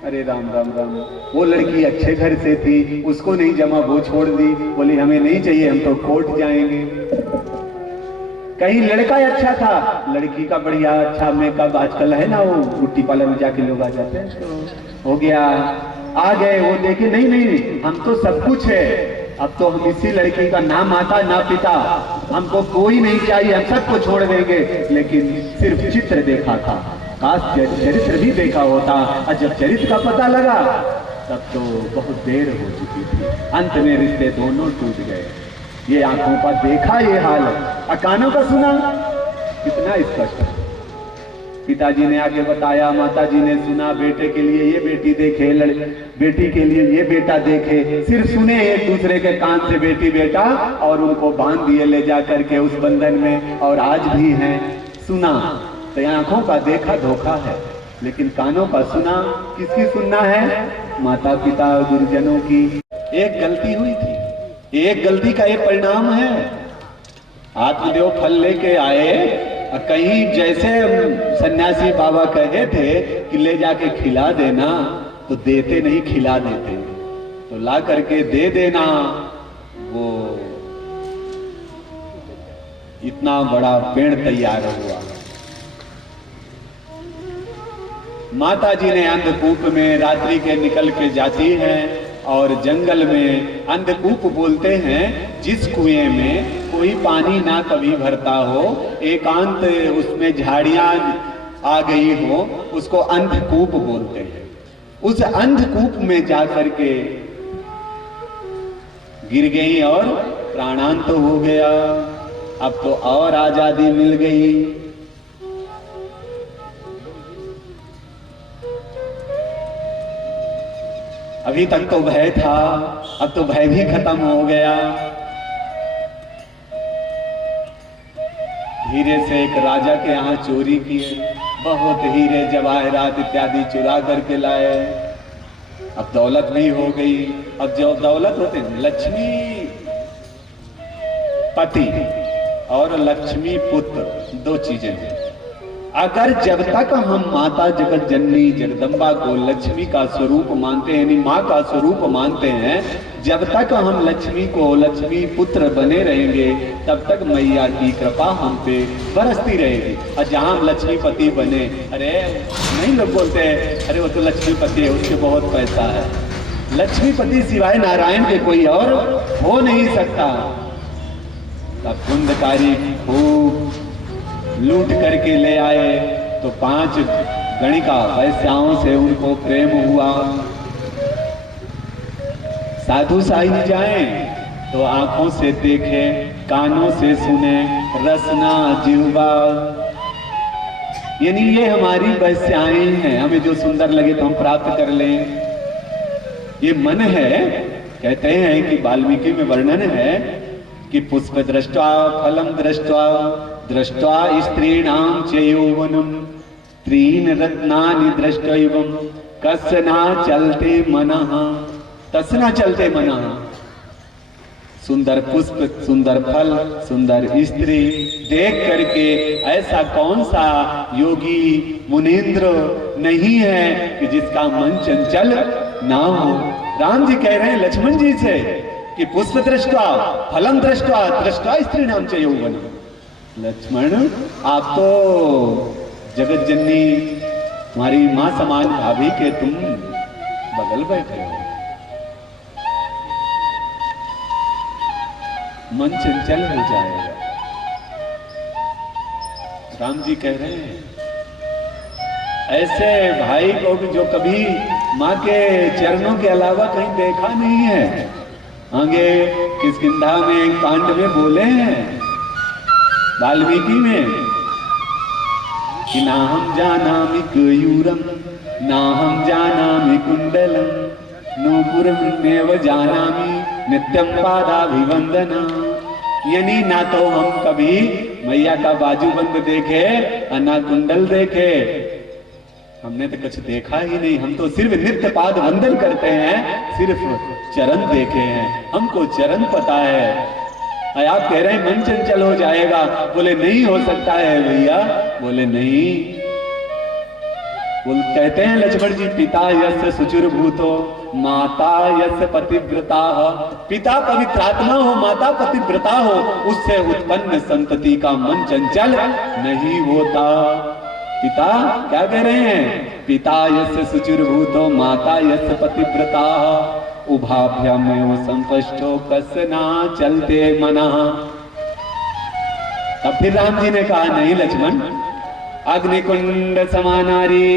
अरे राम राम राम, वो लड़की अच्छे घर से थी, उसको नहीं जमा, वो छोड़ दी, बोली हमें नहीं चाहिए, हम तो कोर्ट जाएंगे। कहीं लड़का अच्छा था, लड़की का बढ़िया अच्छा मेकअप आजकल है ना, वो ब्यूटी पार्लर में जाके लोग आ जाते हैं, तो हो गया, आ गए, वो देखे नहीं नहीं हम तो सब कुछ है, अब तो हम इसी लड़की का ना माता ना पिता, हमको कोई नहीं चाहिए, हम सबको छोड़ देंगे। लेकिन सिर्फ चित्र देखा था, काश चरित्र भी देखा होता, और जब चरित्र का पता लगा तब तो बहुत देर हो चुकी थी। अंत में रिश्ते दोनों टूट गए। ये आंखों का देखा ये हाल, और कानों का सुना, कितना स्पष्ट। पिताजी ने आगे बताया, माताजी ने सुना, बेटे के लिए ये बेटी देखे, बेटी के लिए ये बेटा देखे, सिर्फ सुने एक दूसरे के कान से बेटी बेटा, और उनको बांध दिए ले जा करके उस बंधन में, और आज भी हैं। सुना तो आंखों का देखा धोखा है, लेकिन कानों का सुना किसकी सुनना है? माता पिता गुरुजनों की। एक गलती हुई थी, एक गलती का एक परिणाम है। आत्मदेव फल लेके आए, कहीं जैसे सन्यासी बाबा कहे थे कि ले जाके खिला देना, तो देते नहीं, खिला देते, तो ला करके दे देना। वो इतना बड़ा पेड़ तैयार हुआ। माता जी ने अंधकूप में रात्रि के निकल के जाती हैं, और जंगल में अंधकूप बोलते हैं जिस कुएं में कोई पानी ना कभी भरता हो, एकांत उसमें झाड़ियां आ गई हो, उसको अंधकूप बोलते हैं। उस अंधकूप में जाकर के गिर गई और प्राणांत हो गया। अब तो और आजादी मिल गई। अभी तक तो भय था, अब तो भय भी खत्म हो गया। हीरे से एक राजा के यहाँ चोरी किए, बहुत हीरे जवाहरात इत्यादि चुरा करके लाए। अब दौलत भी हो गई। अब जो दौलत होते, लक्ष्मी पति और लक्ष्मी पुत्र, दो चीजें हैं। अगर जब तक हम माता जगत जननी जगदम्बा को लक्ष्मी का स्वरूप मानते हैं, यानी माँ का स्वरूप मानते हैं, जब तक हम लक्ष्मी को लक्ष्मी पुत्र बने रहेंगे, तब तक मैया की कृपा हम पे बरसती रहेगी। और जहाँ हम लक्ष्मीपति बने, अरे नहीं, लोग बोलते हैं अरे वो तो लक्ष्मीपति है, उसके बहुत पैसा है। लक्ष्मीपति सिवाय नारायण के कोई और हो नहीं सकता। तब कुंदकारी खूब लूट करके ले आए, तो 5 गणिका वैश्याओं से उनको प्रेम हुआ। साधु साई जाएं तो आंखों से देखे, कानों से सुने, रसना जिह्वा, यानी ये हमारी वैश्याएं हैं। हमें जो सुंदर लगे तो हम प्राप्त कर लें। ये मन है। कहते हैं कि वाल्मीकि में वर्णन है कि पुष्प दृष्ट्वा फलम दृष्ट्वा दृष्ट्वा स्त्रीणाम च यौवनम त्रीन रत्नानि दृष्टैवम कस्ना चलते मनः, तस्ना चलते मनः। सुंदर पुष्प, सुंदर फल, सुंदर स्त्री देख करके ऐसा कौन सा योगी मुनीन्द्र नहीं है कि जिसका मन चंचल ना हो। राम जी कह रहे हैं लक्ष्मण जी से कि पुष्प दृष्टा फलम दृष्टा दृष्टा स्त्री नाम च यौवनम। लक्ष्मण, आप तो जगत जननी तुम्हारी मां समान भाभी के तुम बगल बैठे हो, मन चंचल हो जाएगा। राम जी कह रहे हैं ऐसे भाई को जो कभी मां के चरणों के अलावा कहीं देखा नहीं है। आगे किष्किंधा में कांड में बोले हैं वाल्मीकि में कि ना हम जानामि कयूरम ना हम जानामि कुंडलम नूपुरमेव जानामि नित्यम पादाभिवंदना। यानी ना तो हम कभी मैया का बाजूबंद देखे और ना कुंडल देखे, हमने तो कुछ देखा ही नहीं। हम तो सिर्फ नित्य पाद वंदन करते हैं, सिर्फ चरण देखे हैं, हमको चरण पता है। आप कह रहे हैं मन चंचल हो जाएगा, बोले नहीं हो सकता है भैया। बोले नहीं, वो कहते हैं लक्ष्मण जी, पिता यस्य शुचिर्भूतो माता यस्य पतिव्रता। पिता पवित्रात्मा हो, माता पतिव्रता हो, उससे उत्पन्न संतति का मन चंचल नहीं होता। पिता क्या कह रहे हैं? पिता यस्य शुचिर्भूतो माता यस्य पतिव्रता उभाभ्यामेव संपष्टो कसना चलते मना। तब फिर राम जी ने कहा, नहीं लक्ष्मण, अग्निकुंड समानारी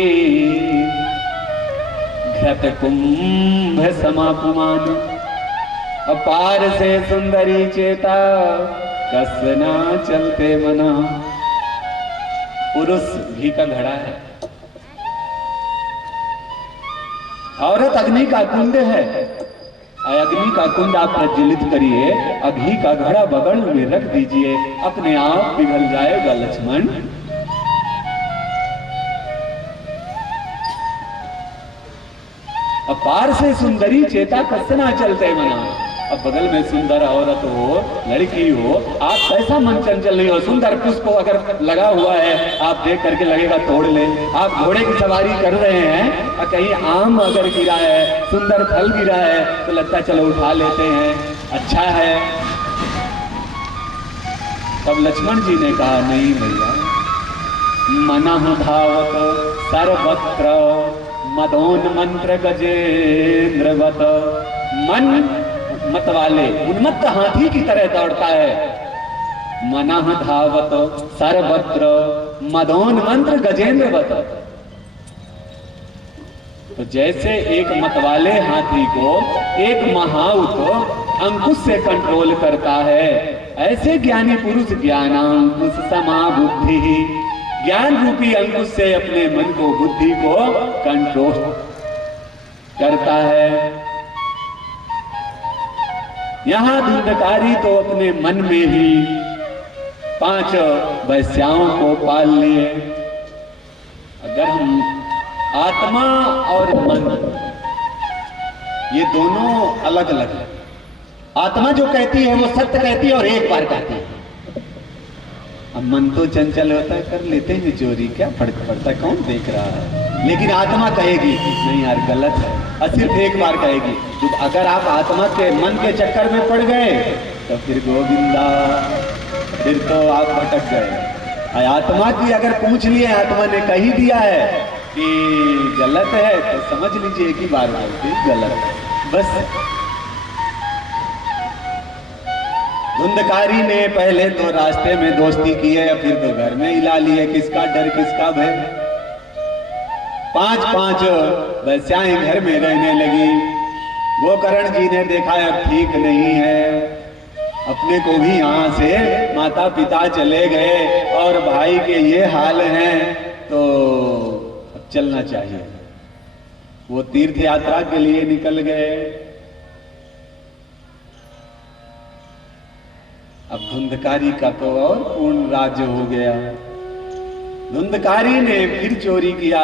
घृत कुंभ समापुमान, अपार से सुंदरी चेता कसना चलते मना। पुरुष घी का घड़ा है, औरत अग्नि का कुंड है। अग्नि का कुंड आप प्रज्वलित करिए, अग्नि का घड़ा बगल में रख दीजिए, अपने आप पिघल जाएगा लक्ष्मण। अपार से सुंदरी चेता कसना चलते मना। अब बगल में सुंदर औरत हो, लड़की हो, आप कैसा मन चंचल नहीं हो। सुंदर पुष्प अगर लगा हुआ है, आप देख करके लगेगा तोड़ ले। आप घोड़े की सवारी कर रहे हैं और कहीं आम अगर गिरा है, सुंदर फल गिरा है, तो लगता है चलो उठा लेते हैं, अच्छा है। तब लक्ष्मण जी ने कहा, नहीं भैया, मनः धावत सर्वत्र मदोन्मंत्र गजेंद्रवत। मन मत वाले उन्मत्त हाथी की तरह दौड़ता है। मनः धावत सर्वत्र मदोन्मंत्र गजेंद्रवत। तो जैसे एक मतवाले हाथी को एक महाउत अंकुश से कंट्रोल करता है, ऐसे ज्ञानी पुरुष ज्ञानांकुश समाबुद्धि, ज्ञान रूपी अंकुश से अपने मन को, बुद्धि को कंट्रोल करता है। यहां धुंधकारी तो अपने मन में ही 5 वैश्याओं को पाल लिए। अगर हम आत्मा और मन, ये दोनों अलग अलग है। आत्मा जो कहती है वो सत्य कहती है और एक बार कहती है। अब मन तो चंचल होता है, कर लेते हैं चोरी, क्या फर्क पड़ता है, कौन देख रहा है। लेकिन आत्मा कहेगी नहीं यार गलत है, और सिर्फ एक बार कहेगी। तो अगर आप आत्मा के मन के चक्कर में पड़ गए तो फिर गोविंदा, फिर तो आप भटक गए। आत्मा की अगर पूछ लिए, आत्मा ने कही दिया है कि गलत है, तो समझ लीजिए कि बार बोलती गलत है बस। धुंधकारी ने पहले तो रास्ते में दोस्ती की है, फिर तो घर में हिला लिए। किसका डर किसका भय। 5-5 वैश्याएं घर में रहने लगी। गोकर्ण जी ने देखा अब ठीक नहीं है, अपने को भी यहाँ से माता पिता चले गए और भाई के ये हाल हैं, तो अब चलना चाहिए। वो तीर्थ यात्रा के लिए निकल गए। अब धुंधकारी का तो और पूर्ण राज्य हो गया। धुंधकारी ने फिर चोरी किया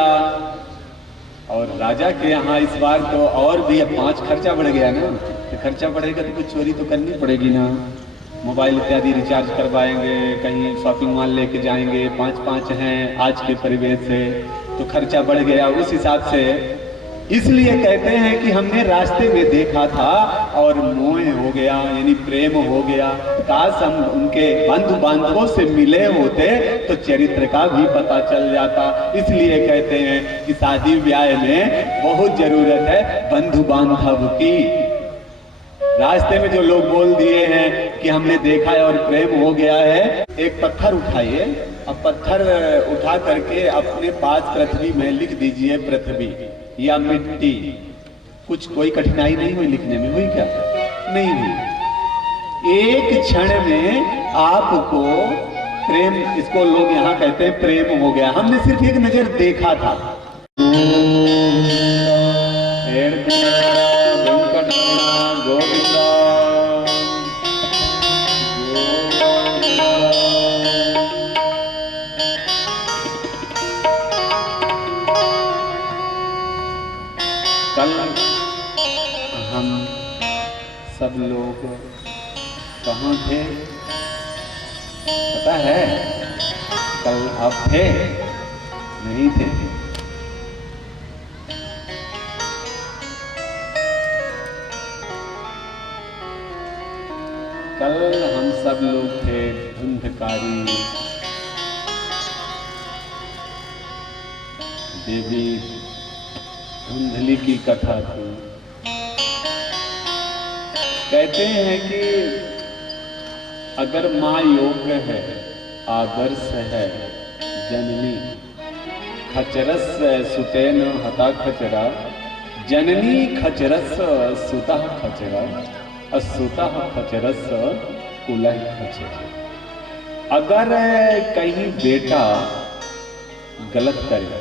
और राजा के यहाँ इस बार तो और भी, अब 5 खर्चा बढ़ गया ना, तो खर्चा बढ़ेगा तो कुछ चोरी तो करनी पड़ेगी ना। मोबाइल इत्यादि रिचार्ज करवाएंगे, कहीं शॉपिंग मॉल लेके जाएंगे, 5-5 हैं आज के परिवेश से, तो खर्चा बढ़ गया उस हिसाब से। इसलिए कहते हैं कि हमने रास्ते में देखा था और मोह हो गया, यानी प्रेम हो गया। काश हम उनके बंधु बांधवों से मिले होते तो चरित्र का भी पता चल जाता। इसलिए कहते हैं कि शादी ब्याह में बहुत जरूरत है बंधु बांधव की। रास्ते में जो लोग बोल दिए हैं कि हमने देखा है और प्रेम हो गया है, एक पत्थर उठाइए, अब पत्थर उठा करके अपने पास पृथ्वी में लिख दीजिए पृथ्वी या मिट्टी। कुछ कोई कठिनाई नहीं हुई लिखने में, हुई क्या? नहीं हुई। एक क्षण में आपको प्रेम, इसको लोग यहाँ कहते हैं प्रेम हो गया। हमने सिर्फ एक नजर देखा था। गोविंदा कल हम सब लोग कहाँ थे पता है? कल आप थे? नहीं थे। कल हम सब लोग थे धुंधकारी देवी धुंधली की कथा थी। कहते हैं कि अगर माँ योग्य है, आदर्श है जननी, खचरस सुतेन हता खचरा, जननी खचरस सुता खचरा, असुता खचरस कुलह खचरा। अगर कहीं बेटा गलत करे,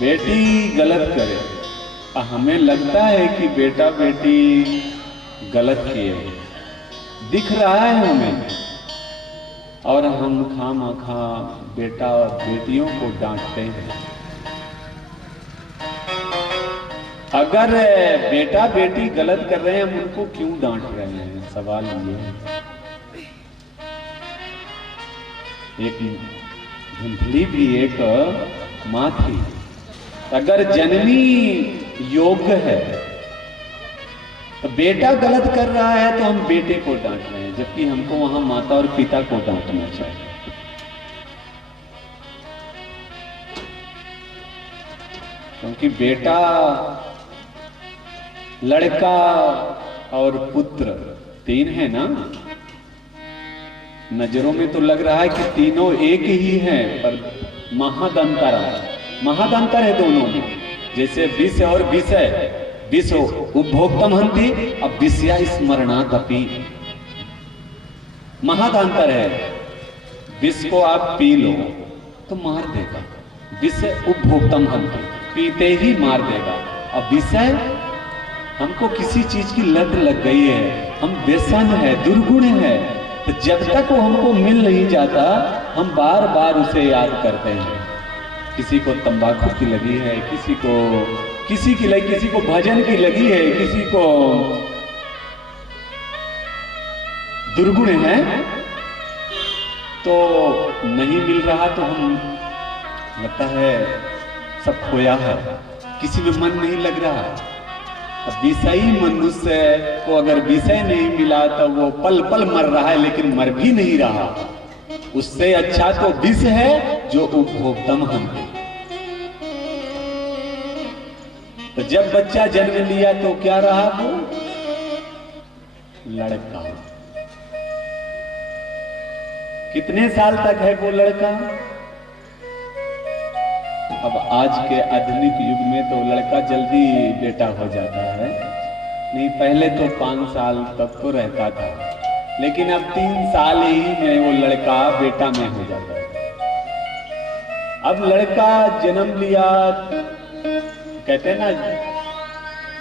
बेटी गलत करे, हमें लगता है कि बेटा बेटी गलत किए, दिख रहा है हमें, और हम खामखा बेटा और बेटियों को डांटते हैं। अगर बेटा बेटी गलत कर रहे हैं, हम उनको क्यों डांट रहे हैं? सवाल ये है। एक धुंधली भी एक माँ थी। अगर जननी योग्य है तो बेटा गलत कर रहा है तो हम बेटे को डांट रहे हैं, जबकि हमको वहां माता और पिता को डांटना चाहिए। क्योंकि बेटा, लड़का और पुत्र तीन है ना। नजरों में तो लग रहा है कि तीनों एक ही हैं, पर महादंतर है दोनों में। जैसे विष और विषय, विष उपभोक्तम हंति, अब विषया स्मरणादपि। महादंतर है। विष को आप पी लो तो मार देगा, विष उपभोक्तम हंति, पीते ही मार देगा। अब विषय, हमको किसी चीज की लत लग गई है, हम व्यसन है, दुर्गुण है, तो जब तक वो हमको मिल नहीं जाता, हम बार बार उसे याद करते हैं। किसी को तंबाकू की लगी है, किसी को भजन की लगी है, किसी को दुर्गुण है, तो नहीं मिल रहा तो हम लगता है सब खोया है, किसी में मन नहीं लग रहा। अब विषयी मनुष्य को अगर विषय नहीं मिला तो वो पल पल मर रहा है, लेकिन मर भी नहीं रहा। उससे अच्छा तो विष है जो उपभोक्तम हम है। तो जब बच्चा जन्म लिया तो क्या रहा? वो लड़का। कितने साल तक है वो लड़का? अब आज के आधुनिक युग में तो लड़का जल्दी बेटा हो जाता है। नहीं, पहले तो 5 साल तक तो रहता था, लेकिन अब 3 साल ही में वो लड़का बेटा में हो जाता है। अब लड़का जन्म लिया, कहते हैं ना,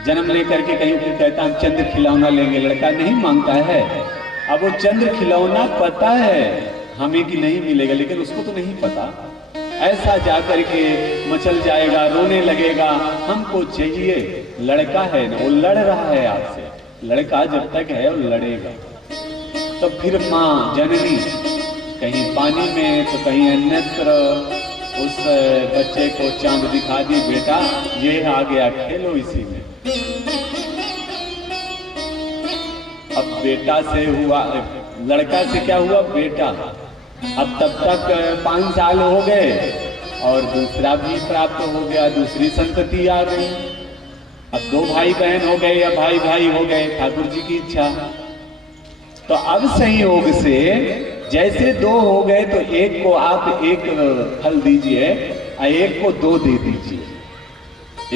जन्म लेकर के कहीं फिर कहता हम चंद्र खिलौना लेंगे, लड़का नहीं मांगता है। अब वो चंद्र खिलौना पता है हमें कि नहीं मिलेगा, लेकिन उसको तो नहीं पता। ऐसा जाकर के मचल जाएगा, रोने लगेगा, हमको चाहिए। लड़का है ना, वो लड़ रहा है आपसे। लड़का जब तक है वो लड़ेगा। तो फिर माँ जननी कहीं पानी में तो कहीं अन्यत्र उस बच्चे को चांद दिखा दी, बेटा ये आ गया, खेलो इसी में। अब बेटा से हुआ, लड़का से क्या हुआ? बेटा। अब तब तक 5 साल हो गए और दूसरा भी प्राप्त हो गया, दूसरी संतति आ गई। अब 2 भाई बहन हो गए या भाई भाई हो गए, ठाकुर जी की इच्छा। तो अब संयोग से जैसे 2 हो गए तो एक को आप 1 फल दीजिए और एक को 2 दे दीजिए।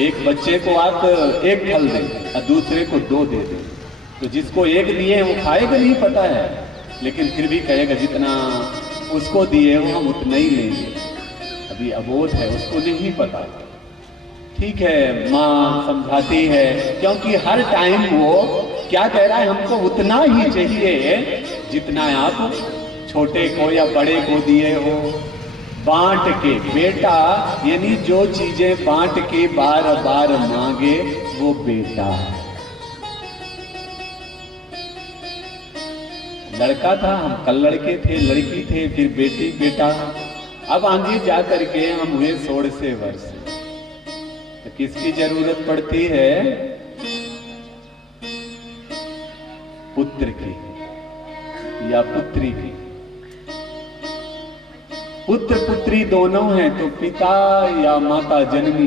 एक बच्चे को आप 1 फल दें और दूसरे को 2 दे दें। तो जिसको 1 दिए वो खाएगा नहीं पता है, लेकिन फिर भी कहेगा जितना उसको दिए हो हम उतना ही लेंगे। अभी अबोध है, उसको नहीं पता। ठीक है, माँ समझाती है, क्योंकि हर टाइम वो क्या कह रहा है, हमको उतना ही चाहिए जितना आप छोटे को या बड़े को दिए हो। बांट के बेटा, यानी जो चीजें बांट के बार बार मांगे वो बेटा है। लड़का था, हम कल लड़के थे, लड़की थे, फिर बेटी बेटा। अब आगे जा करके हम हुए 16 वर्ष। तो किसकी जरूरत पड़ती है? पुत्र की या पुत्री की। पुत्र पुत्री दोनों हैं तो पिता या माता जननी।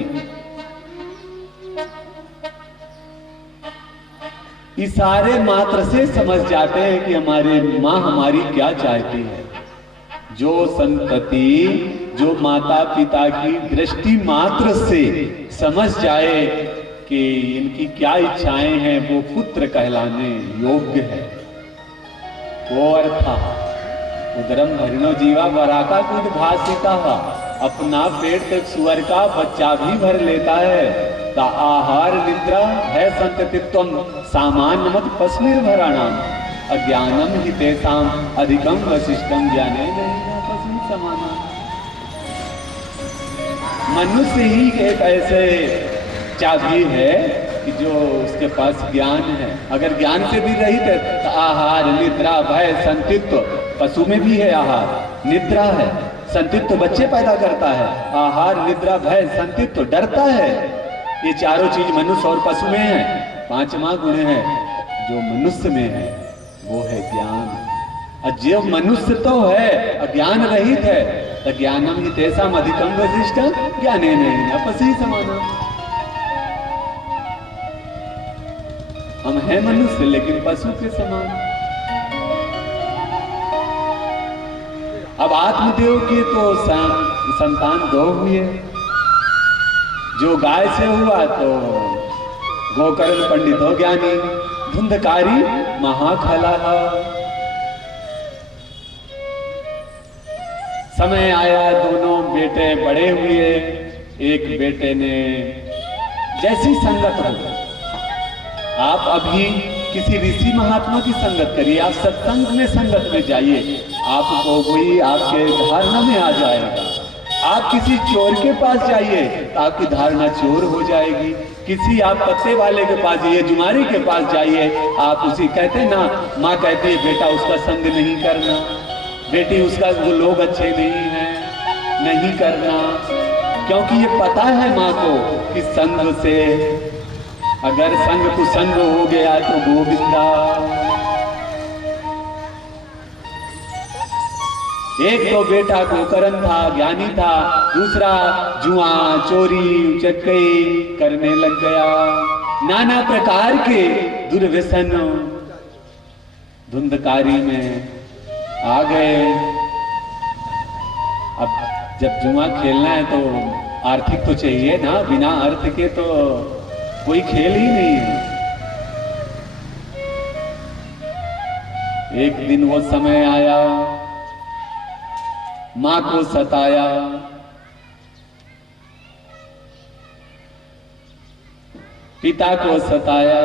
इशारे मात्र से समझ जाते हैं कि हमारे माँ हमारी क्या चाहती है। जो संतति, जो माता पिता की दृष्टि मात्र से समझ जाए कि इनकी क्या इच्छाएं हैं, वो पुत्र कहलाने योग्य है। वो अर्था उदरम भरिणो जीवा वराका कुद भाषिता, अपना पेट तक सुअर का बच्चा भी भर लेता है। ता आहार निद्रा है संततित्वम सामान्यमत पस्मिर्भराणाम अज्ञानम हि तेषाम अधिकम वशिष्ठम ज्ञाने नहीं पशु समाना। मनुष्य ही एक ऐसे चाबी है कि जो उसके पास ज्ञान है। अगर ज्ञान से भी रहित है तो आहार निद्रा भय संतित्व, पशु में भी है आहार, निद्रा है, संतित्व बच्चे पैदा करता है। आहार निद्रा भय संतित्व डरता है। ये चारों चीज मनुष्य और पशु में है। पांचवा गुण है जो मनुष्य में है, वो है ज्ञान। और जो मनुष्य तो है अज्ञान रहित है, तो ज्ञानम हि तेषाम अधिकम वशिष्ठम ज्ञाने नहीं पशु समाना। हम हैं मनुष्य लेकिन पशु के समान। अब आत्मदेव के तो संतान दो हुए। जो गाय से हुआ तो गोकर्ण पंडित हो ज्ञानी, धुंधकारी महाखला। समय आया दोनों बेटे बड़े हुए। एक बेटे ने जैसी संगत हो, आप अभी किसी ऋषि महात्मा की संगत करिए, आप सत्संग में संगत में जाइए, आपको कोई आपके धारणा में आ जाएगा। आप किसी चोर के पास जाइए तो आपकी धारणा चोर हो जाएगी। किसी आप पत्ते वाले के पास जाइए, जुमारी के पास जाइए, आप उसी कहते ना, माँ कहती है बेटा उसका संग नहीं करना, बेटी उसका वो लोग अच्छे नहीं हैं, नहीं करना, क्योंकि ये पता है माँ को कि संग से अगर संग कुसंग हो गया तो गोविंदा। एक तो बेटा गोकर्ण था, ज्ञानी था, दूसरा जुआ चोरी उचक्कई करने लग गया। नाना प्रकार के दुर्व्यसन धुंधकारी में आ गए। अब जब जुआ खेलना है तो आर्थिक तो चाहिए ना, बिना अर्थ के तो कोई खेल ही नहीं है। एक दिन वो समय आया, मां को सताया, पिता को सताया।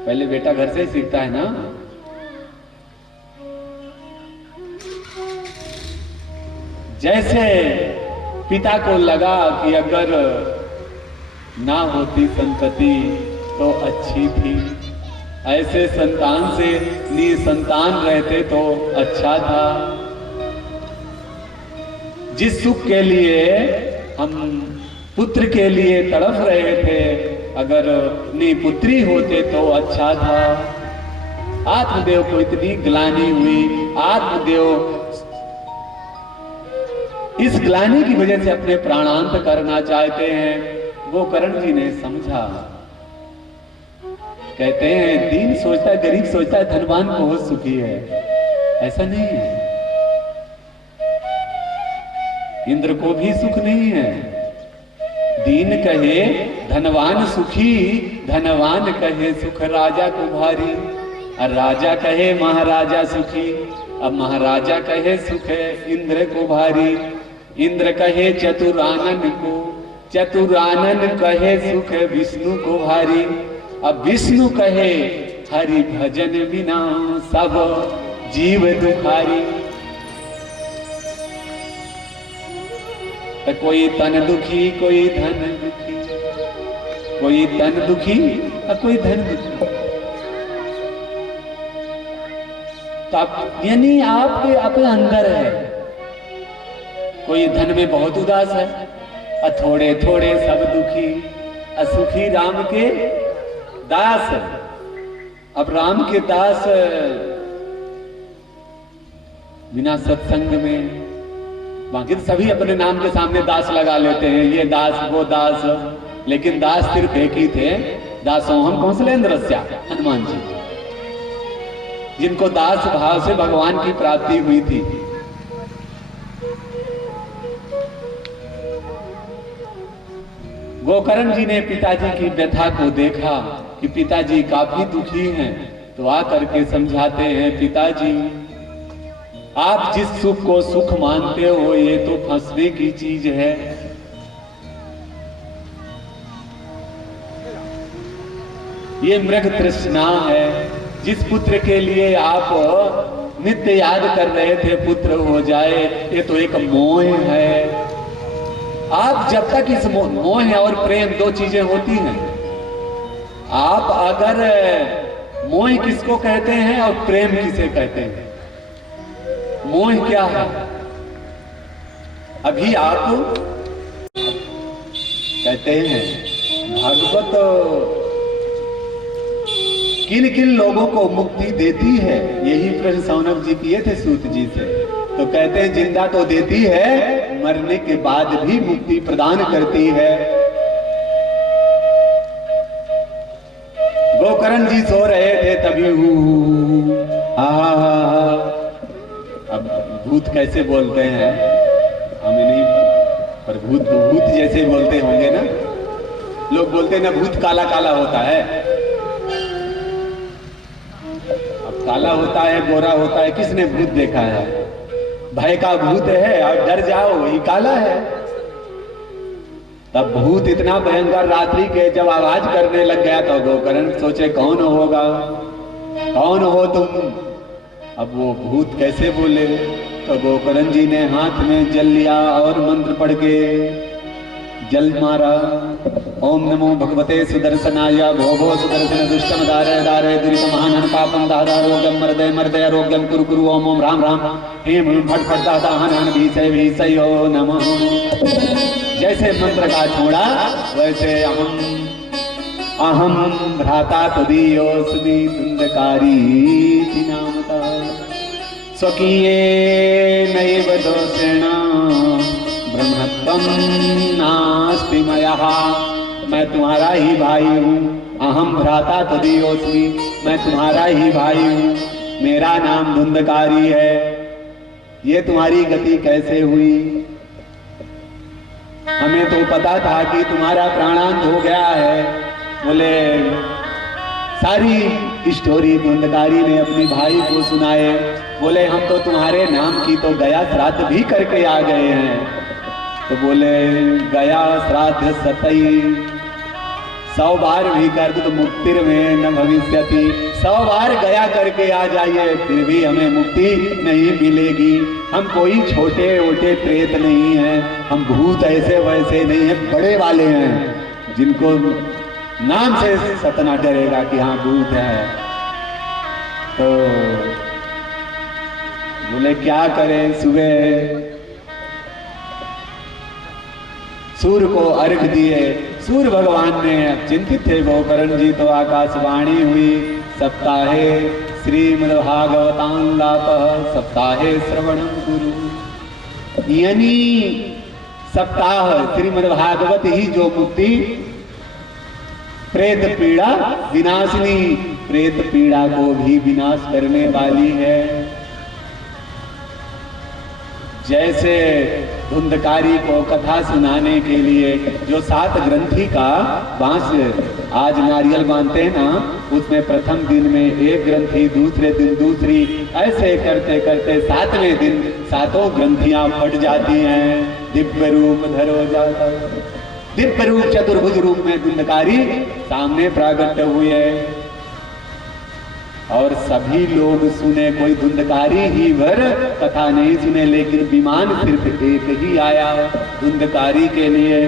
पहले बेटा घर से ही सीखता है ना। जैसे पिता को लगा कि अगर ना होती संतति तो अच्छी थी, ऐसे संतान से निसंतान रहते तो अच्छा था। जिस सुख के लिए हम पुत्र के लिए तड़प रहे थे, अगर निपुत्री होते तो अच्छा था। आत्मदेव को इतनी ग्लानि हुई। आत्मदेव इस ग्लानि की वजह से अपने प्राणांत करना चाहते हैं। गोकर्ण जी ने समझा। कहते हैं दीन सोचता है, गरीब सोचता है धनवान बहुत सुखी है। ऐसा नहीं है। इंद्र को भी सुख नहीं है। दीन कहे धनवान सुखी, धनवान कहे सुख राजा को भारी, और राजा कहे महाराजा सुखी, अब महाराजा कहे सुख इंद्र को भारी। इंद्र कहे चतुरानन को, चतुरानन कहे सुख विष्णु को भारी, अब विष्णु कहे हरि भजन बिना सब जीव दुखारी। तो कोई तन दुखी, कोई धन दुखी, कोई तन दुखी और कोई धन दुखी। तो आप यानी आपके अपने अंदर है। कोई धन में बहुत उदास है और थोड़े थोड़े सब दुखी, असुखी राम के दास है। अब राम के दास बिना सत्संग में, बाकी सभी अपने नाम के सामने दास लगा लेते हैं, ये दास वो दास, लेकिन दास सिर्फ एक ही थे, दासोहम कौशलेंद्रस्या, हनुमान जी, जिनको दास भाव से भगवान की प्राप्ति हुई थी। गोकर्ण जी ने पिताजी की व्यथा को देखा कि पिताजी काफी दुखी हैं, तो आकर के समझाते हैं, पिताजी आप जिस सुख को सुख मानते हो ये तो फंसने की चीज है। ये मृग तृष्णा है। जिस पुत्र के लिए आप नित्य याद कर रहे थे पुत्र हो जाए, ये तो एक मोह है। आप जब तक इस मोह और प्रेम दो चीजें होती हैं, आप अगर मोह किसको कहते हैं और प्रेम किसे कहते हैं? मोह क्या है? अभी आप कहते हैं भागवत किन किन लोगों को मुक्ति देती है, यही प्रश्न सौनक जी किए थे सूत जी से। तो कहते हैं जिंदा तो देती है, मरने के बाद भी मुक्ति प्रदान करती है। गोकर्ण जी सो रहे थे तभी अब भूत कैसे बोलते हैं हमें नहीं, पर भूत तो भूत जैसे बोलते होंगे ना। लोग बोलते हैं ना भूत काला काला होता है। अब काला होता है गोरा होता है, किसने भूत देखा है? भय का भूत है और डर जाओ वही काला है। तब भूत इतना भयंकर रात्रि के जब आवाज करने लग गया तो गोकर्ण सोचे कौन होगा, कौन हो तुम? अब वो भूत कैसे बोले? तो गोकर्ण जी ने हाथ में जल लिया और मंत्र पढ़ के जल मारा। ओम नमो भगवते सुदर्शनाय भो भो सुदर्शन दुष्टम दारय दारय दुरितमहानन पापम दादारोग्यम मर्दय मर्दय आरोग्यम कुरु कुरु ओम ओम राम राम हेम फट फट दादा हन भीषय भीषयो नमः। जैसे मंत्र का छोड़ा वैसे अहम भ्राता तदीयोस्मि धुंधकारी नामता स्वकीये नैव दोषेण ब्रह्मत्वं नास्ति मयः। मैं तुम्हारा ही भाई हूँ। अहम भ्राता तदीयोस्मि, मैं तुम्हारा ही भाई हूँ। मेरा नाम धुंधकारी है। ये तुम्हारी गति कैसे हुई? हमें तो पता था कि तुम्हारा प्राणांत हो गया है। बोले सारी स्टोरी धुंधकारी ने अपने भाई को सुनाए। बोले हम तो तुम्हारे नाम की तो गया श्राद्ध भी करके आ गए हैं। तो बोले गया श्राद्ध सतई 100 बार भी कर दो तो मुक्तिर में न भविष्यति। 100 बार गया करके आ जाइए फिर भी हमें मुक्ति नहीं मिलेगी। हम कोई छोटे ओटे प्रेत नहीं हैं, हम भूत ऐसे वैसे नहीं हैं, बड़े वाले हैं जिनको नाम से सतना डरेगा कि हाँ भूत है। तो बोले क्या करें? सुबह सूर्य को अर्घ दिए। सूर्य भगवान ने चिंतित थे गोकर्ण जी, तो आकाशवाणी हुई सप्ताहे श्रीमद्भागवतांलापः सप्ताहे श्रवणं कुरु। यानी सप्ताह श्रीमद्भागवत ही जो मुक्ति प्रेत पीड़ा विनाशिनी, प्रेत पीड़ा को भी विनाश करने वाली है। जैसे धुंधकारी को कथा सुनाने के लिए जो 7 ग्रंथि का बांस आज नारियल बांधते हैं ना, उसमें प्रथम दिन में 1 ग्रंथि, दूसरे दिन दूसरी, ऐसे करते करते 7वें दिन 7 ग्रंथियां फट जाती हैं। दिव्य रूप धरो जाता, दिव्य रूप चतुर्भुज रूप में धुंधकारी सामने प्रागट्य हुए और सभी लोग सुने। कोई धुंधकारी ही भर कथा नहीं सुने, लेकिन विमान सिर्फ एक ही आया धुंधकारी के लिए।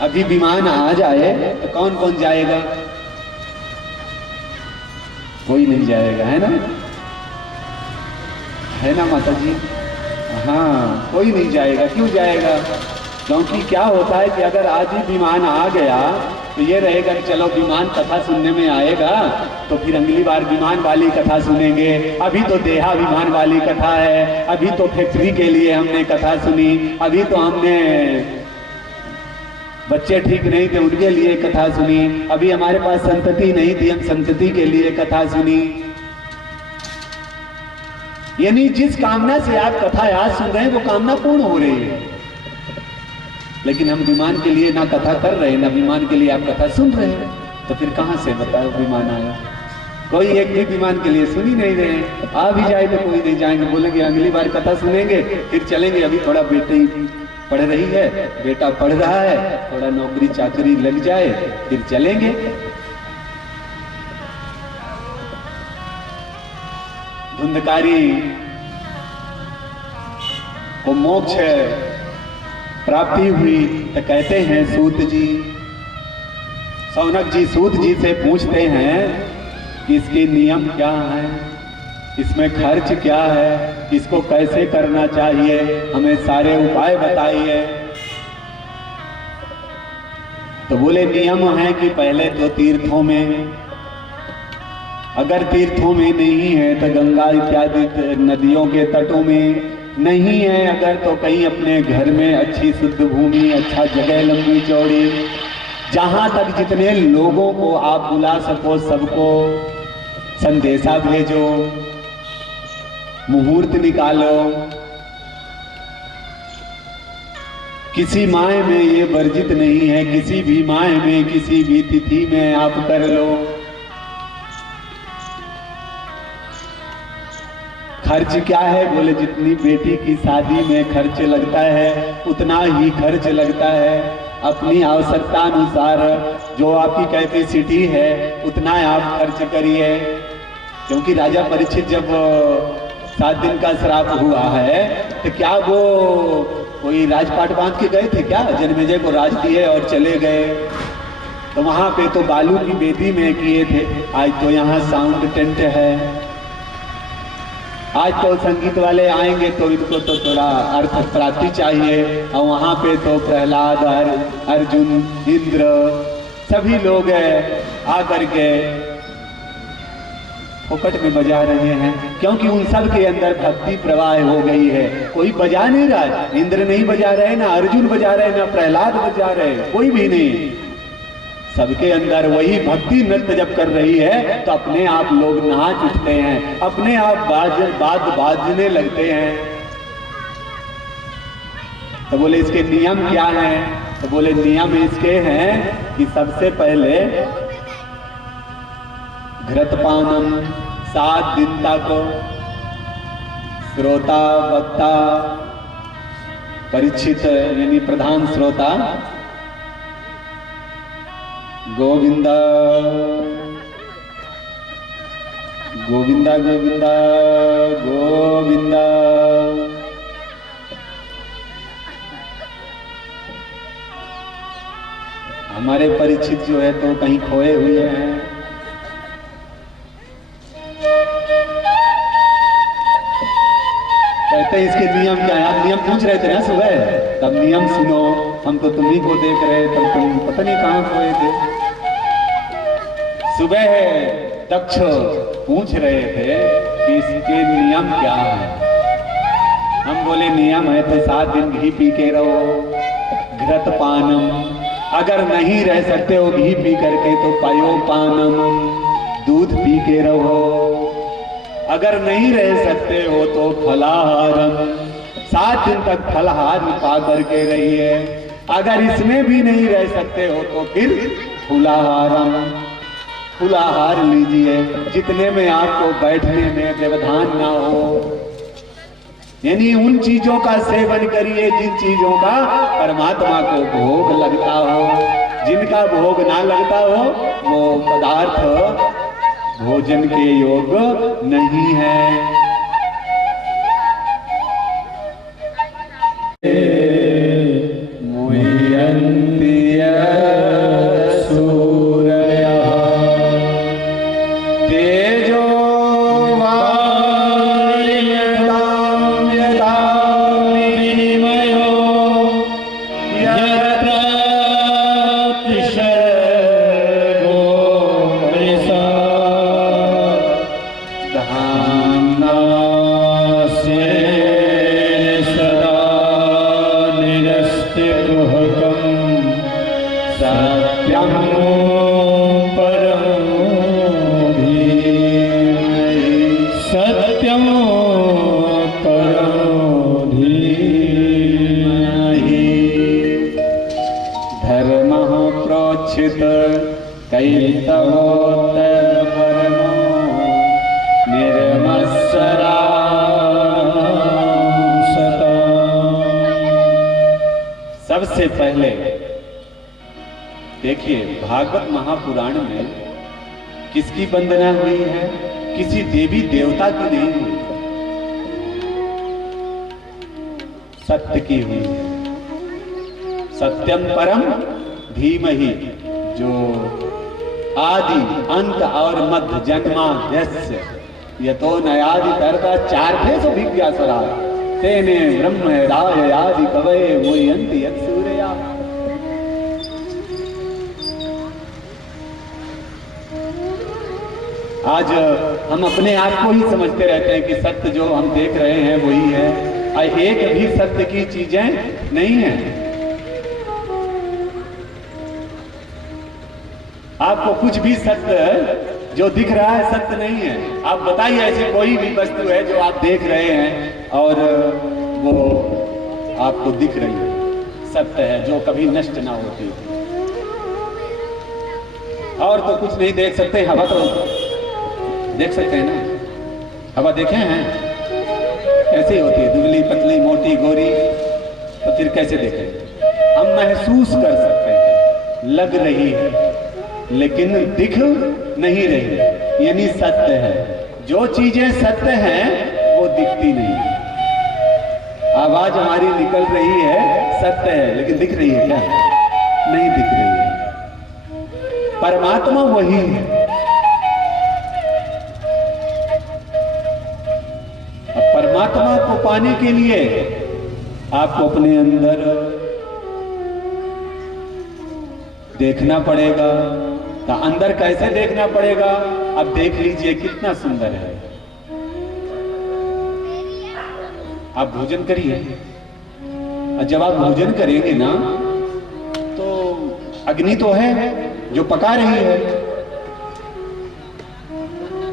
अभी विमान आ जाए तो कौन कौन जाएगा? कोई नहीं जाएगा, है ना? है ना माता जी? हाँ, कोई नहीं जाएगा। क्यों जाएगा? क्योंकि क्या होता है कि अगर आज ही विमान आ गया तो ये रहेगा कि चलो विमान कथा सुनने में आएगा तो फिर अगली बार विमान वाली कथा सुनेंगे। अभी तो देहा विमान वाली कथा है, अभी तो फैक्ट्री के लिए हमने कथा सुनी, अभी तो हमने बच्चे ठीक नहीं थे उनके लिए कथा सुनी, अभी हमारे पास संतति नहीं थी हम संतति के लिए कथा सुनी। यानी जिस कामना से आप कथा आज सुन रहे हैं वो कामना पूर्ण हो रही है, लेकिन हम विमान के लिए ना कथा कर रहे हैं ना विमान के लिए आप कथा सुन रहे हैं, तो फिर कहां से बताओ विमान आया? कोई एक भी विमान के लिए सुन ही नहीं रहे। आ भी जाए तो कोई नहीं जाएंगे, बोलेंगे अगली बार कथा सुनेंगे फिर चलेंगे। अभी थोड़ा बेटी पढ़ रही है, बेटा पढ़ रहा है, थोड़ा नौकरी चाकरी लग जाए फिर चलेंगे। धुंधकारी को मोक्ष प्राप्ति हुई तो कहते हैं सूत जी, सौनक जी सूत जी से पूछते हैं कि इसके नियम क्या है, इसमें खर्च क्या है, इसको कैसे करना चाहिए, हमें सारे उपाय बताइए। तो बोले नियम है कि पहले तो तीर्थों में, अगर तीर्थों में नहीं है तो गंगा इत्यादि नदियों के तटों में, नहीं है अगर तो कहीं अपने घर में अच्छी शुद्ध भूमि, अच्छा जगह लंबी चौड़ी, जहां तक जितने लोगों को आप बुला सको सबको संदेशा भेजो, मुहूर्त निकालो। किसी माह में ये वर्जित नहीं है, किसी भी माह में किसी भी तिथि में आप कर लो। खर्च क्या है? बोले जितनी बेटी की शादी में खर्च लगता है उतना ही खर्च लगता है, अपनी आवश्यकता अनुसार जो आपकी कैपेसिटी है उतना आप खर्च करिए। क्योंकि राजा परीक्षित जब 7 दिन का श्राप हुआ है तो क्या वो कोई राजपाट बांध के गए थे क्या? जन्मेजय को राज दिए और चले गए। तो वहां पे तो बालू की बेदी में किए थे, आज तो यहाँ साउंड टेंट है, आज तो संगीत वाले आएंगे तो इनको तो थोड़ा अर्थ प्राप्ति चाहिए, और वहां पे तो प्रहलाद, अर्जुन, इंद्र सभी लोग आकर के फोकट में बजा रहे हैं, क्योंकि उन सब के अंदर भक्ति प्रवाह हो गई है। कोई बजा नहीं रहा, इंद्र नहीं बजा रहे, ना अर्जुन बजा रहे, ना प्रहलाद बजा रहे, कोई भी नहीं। सबके अंदर वही भक्ति नृत्य जब कर रही है तो अपने आप लोग नाच उठते हैं, अपने आप बाजने लगते हैं। तो बोले इसके नियम क्या हैं? तो बोले नियम इसके हैं कि सबसे पहले घृतपानम 7 दिन तक, श्रोता वक्ता परीक्षित यानी प्रधान श्रोता गोविंदा गोविंदा गोविंदा गोविंदा। हमारे परीक्षित जो है तो कहीं खोए हुए हैं। कहते हैं इसके नियम क्या है? आप नियम पूछ रहे थे ना सुबह, तब नियम सुनो। हम तो तुम्ही को देख रहे, तब तुम पता नहीं कहां खोए थे। सुबह दक्ष पूछ रहे थे कि इसके नियम क्या है। हम बोले नियम है तो 7 दिन घी पी के रहो, घृत पानम, अगर नहीं रह सकते हो घी पी करके तो पायो पानम, दूध पी के रहो, अगर नहीं रह सकते हो तो फलाहारम, 7 दिन तक फलाहार पा करके रहिए, अगर इसमें भी नहीं रह सकते हो तो फिर फुलाहारम, फुलाहार लीजिए, जितने में आपको बैठने में व्यवधान ना हो। यानी उन चीजों का सेवन करिए जिन चीजों का परमात्मा को भोग लगता हो, जिनका भोग ना लगता हो वो पदार्थ भोजन के योग नहीं है। सबसे पहले देखिए भागवत महापुराण में किसकी वंदना हुई है? किसी देवी देवता की नहीं हुई, सत्य की हुई है। सत्यम परम धीमहि, जो आदि अंत और मध्य जन्माद्यस्य यतो नयादि तरता चार्थे भिज्ञासुरा तेने ब्रह्म राय आदि कवये मुह्यन्ति यत् सूरया। आज हम अपने आप को ही समझते रहते हैं कि सत्य जो हम देख रहे हैं वही है, और एक भी सत्य की चीजें नहीं है। आपको कुछ भी सत्य जो दिख रहा है सत्य नहीं है। आप बताइए ऐसी कोई भी वस्तु है जो आप देख रहे हैं और वो आपको दिख रही है, सत्य है, जो कभी नष्ट ना होती। और तो कुछ नहीं देख सकते। हवा तो देख सकते हैं ना, हवा देखे हैं कैसी होती है, दुबली पतली मोटी गोरी, तो फिर कैसे देखें? हम महसूस कर सकते हैं, लग रही है लेकिन दिख नहीं रही, यानी सत्य है। जो चीजें सत्य हैं वो दिखती नहीं। आवाज हमारी निकल रही है, सत्य है, लेकिन दिख रही है क्या? नहीं दिख रही है। परमात्मा वही है। अब परमात्मा को पाने के लिए आपको अपने अंदर देखना पड़ेगा। तो अंदर कैसे देखना पड़ेगा? अब देख लीजिए कितना सुंदर है। आप भोजन करिए, और जब आप भोजन करेंगे ना तो अग्नि तो है जो पका रही है।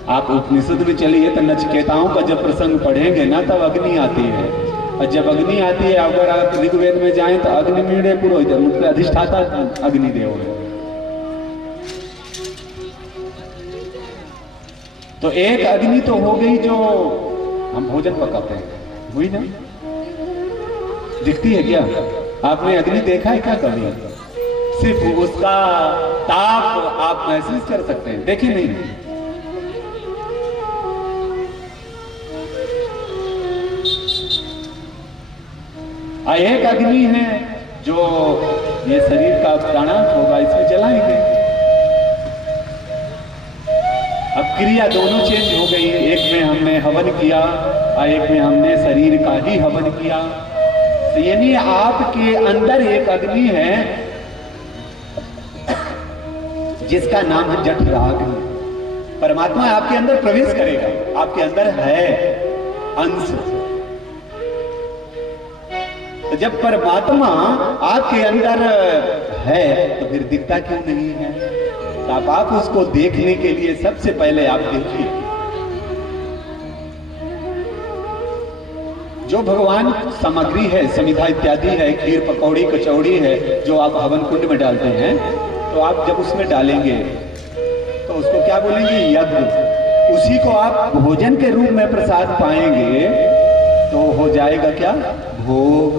आप उपनिषद में चलिए तो नचिकेताओं का जब प्रसंग पढ़ेंगे ना तब अग्नि आती है, और जब अग्नि आती है, अगर आप ऋग्वेद में जाएं तो अग्निमीड़े पुरोहित, मुख्य अधिष्ठाता अग्निदेव है। तो एक अग्नि तो हो गई जो हम भोजन पकाते हैं, हुई ना? दिखती है क्या? आपने अग्नि देखा है क्या कभी? सिर्फ उसका ताप आप महसूस कर सकते हैं, देखिए नहीं। एक अग्नि है जो ये शरीर का प्राणांत होगा, इसमें जलाएंगे। अब क्रिया दोनों चेंज हो गई। एक में हमने हवन किया और एक में हमने शरीर का ही हवन किया। तो यानी आपके अंदर एक अग्नि है जिसका नाम है जठराग्नि। परमात्मा आपके अंदर प्रवेश करेगा, आपके अंदर है अंश। तो जब परमात्मा आपके अंदर है तो फिर दिखता क्यों नहीं है? तो आप उसको देखने के लिए सबसे पहले आप देखिए जो भगवान सामग्री है, समिधा इत्यादि है, खीर पकौड़ी कचौड़ी है, जो आप हवन कुंड में डालते हैं, तो आप जब उसमें डालेंगे तो उसको क्या बोलेंगे? यज्ञ। उसी को आप भोजन के रूप में प्रसाद पाएंगे तो हो जाएगा क्या? भोग।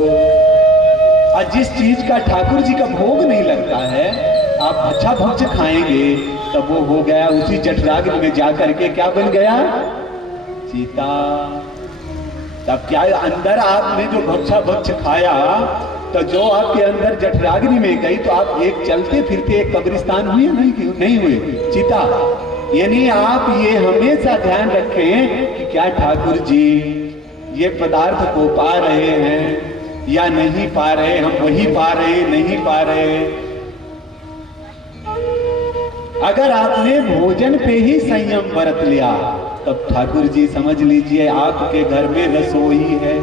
और जिस चीज का ठाकुर जी का भोग नहीं लगता है, आप अच्छा भक्ष खाएंगे तब वो हो गया उसी जठराग्नि में जाकर के क्या बन गया? चिता। तब क्या अंदर आपने जो भक्ष खाया तो जो आपके अंदर जठराग्नि में गई, तो आप एक चलते फिरते एक कब्रिस्तान हुए नहीं हुए? चिता। यानी आप ये हमेशा ध्यान रखें कि क्या ठाकुर जी ये पदार्थ को पा रहे हैं या नहीं पा रहे, हम वही पा रहे नहीं पा रहे। अगर आपने भोजन पे ही संयम बरत लिया तब ठाकुर जी समझ लीजिए आपके घर में रसोई है,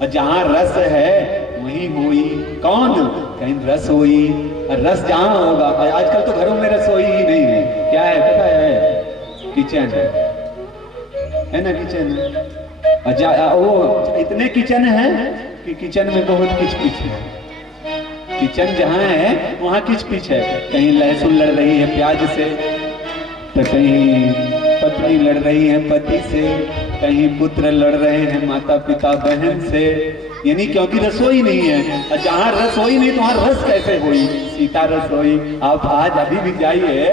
और जहां रस है वही होई। कौन? कहीं रसोई। रस जहां होगा, आजकल तो घरों में रसोई ही नहीं है, क्या है पता है? किचन है ना? किचन है। वो इतने किचन है कि किचन में बहुत किचकिच है। किचन जहां है वहां किचकिच है। कहीं लहसुन लड़ रही है प्याज से, तो कहीं पत्नी लड़ रही है पति से, कहीं पुत्र लड़ रहे हैं माता पिता बहन से, यानी क्योंकि रसोई नहीं है, और जहाँ रसोई नहीं तो वहाँ रस कैसे हुई? सीता रसोई। आप आज अभी भी जाइए,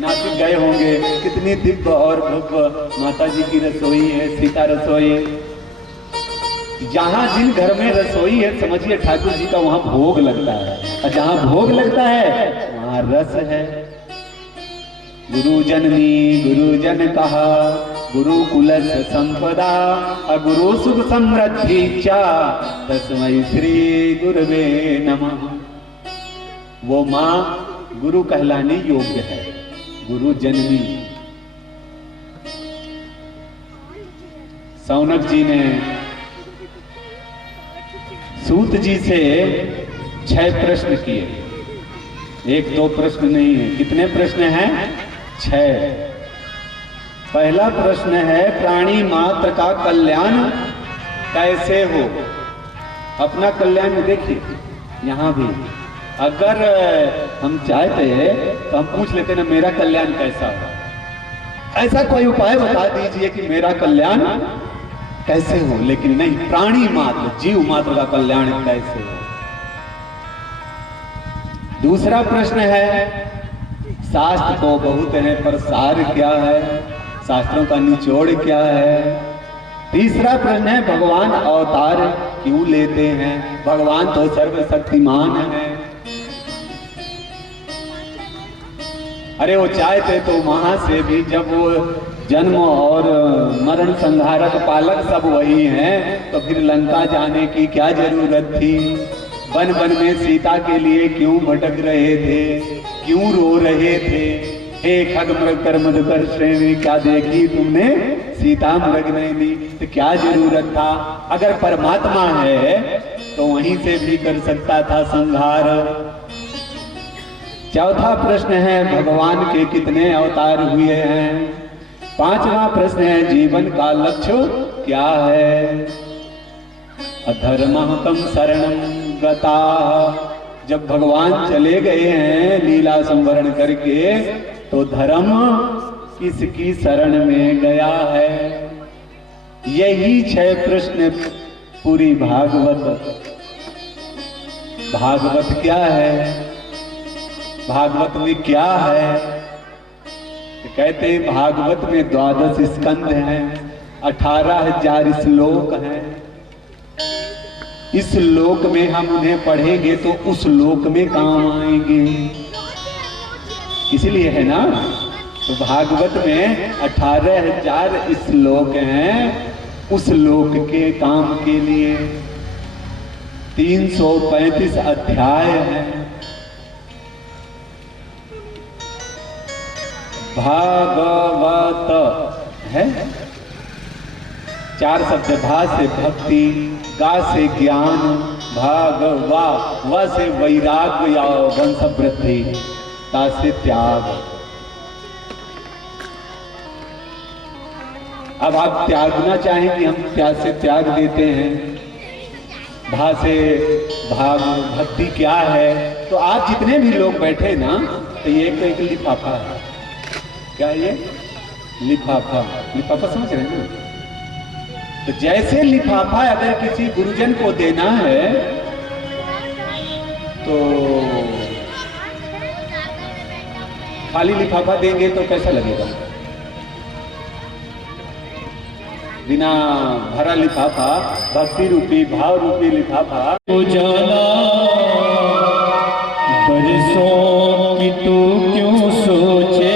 नासिक गए होंगे, कितनी दिव्य और भव्य माता जी की रसोई है, सीता रसोई। जहाँ जिन घर में रसोई है समझिए ठाकुर जी का वहाँ भोग लगता है, और जहाँ भोग लगता है वहाँ रस है। गुरु जननी गुरुजन कहा, गुरु कुलस संपदा, अगुरु सुख समृद्धि चा, तस्मै श्री गुरुवे नमः। वो माँ गुरु कहलाने योग्य है, गुरु जननी। सौनक जी ने सूत जी से 6 प्रश्न किए, 1-2 प्रश्न नहीं है। कितने प्रश्न हैं? 6। पहला प्रश्न है, प्राणी मात्र का कल्याण कैसे हो? अपना कल्याण देखिए, यहाँ भी अगर हम चाहते तो हम पूछ लेते ना, मेरा कल्याण कैसा हो? ऐसा कोई उपाय बता दीजिए कि मेरा कल्याण कैसे हो। लेकिन नहीं, प्राणी मात्र, जीव मात्र का कल्याण कैसे हो। दूसरा प्रश्न है, शास्त्र तो बहुत है पर सार क्या है? शास्त्रों का निचोड़ क्या है? तीसरा प्रश्न है, भगवान अवतार क्यों लेते हैं? भगवान तो सर्वशक्तिमान है। अरे वो चाहते तो वहां से भी, जब वो जन्म और मरण संहारक पालक सब वही हैं, तो फिर लंका जाने की क्या जरूरत थी? वन वन में सीता के लिए क्यों भटक रहे थे, क्यों रो रहे थे? हे खगमृग कर मधुकर श्रेणी, क्या देखी तुमने सीता मृग नैनी? तो क्या जरूरत था? अगर परमात्मा है तो वहीं से भी कर सकता था संहार। चौथा प्रश्न है, भगवान के कितने अवतार हुए हैं? पांचवा प्रश्न है, जीवन का लक्ष्य क्या है? अधर्मः कम शरणं गताः। जब भगवान चले गए हैं लीला संवरण करके, तो धर्म किसकी शरण में गया है? यही 6 प्रश्न पूरी भागवत। भागवत क्या है? भागवत में क्या है? तो कहते हैं भागवत में 12 स्कंध हैं, 18,000 श्लोक हैं। इस लोक में हम उन्हें पढ़ेंगे तो उस लोक में काम आएंगे, इसलिए है ना। तो भागवत में 18,000 श्लोक हैं, उस लोक के काम के लिए। 335 अध्याय हैं। भागवत है 4 शब्द, भा से भक्ति, गा से ज्ञान, भागवा, व से वैराग्य या वंश वृद्धि, ता से त्याग। अब आप त्यागना चाहेंगे, हम त्याग से त्याग देते हैं। भा से भाग, भक्ति क्या है? तो आप जितने भी लोग बैठे ना, तो ये एक लिफाफा है। क्या है ये? लिफाफा। लिफाफा समझ रहे हैं? तो जैसे लिफाफा अगर किसी गुरुजन को देना है तो खाली लिफाफा देंगे तो कैसा लगेगा? बिना भरा लिफाफा, भक्ति रूपी भाव रूपी लिफाफा। उजाला बरसों की तू क्यों सोचे,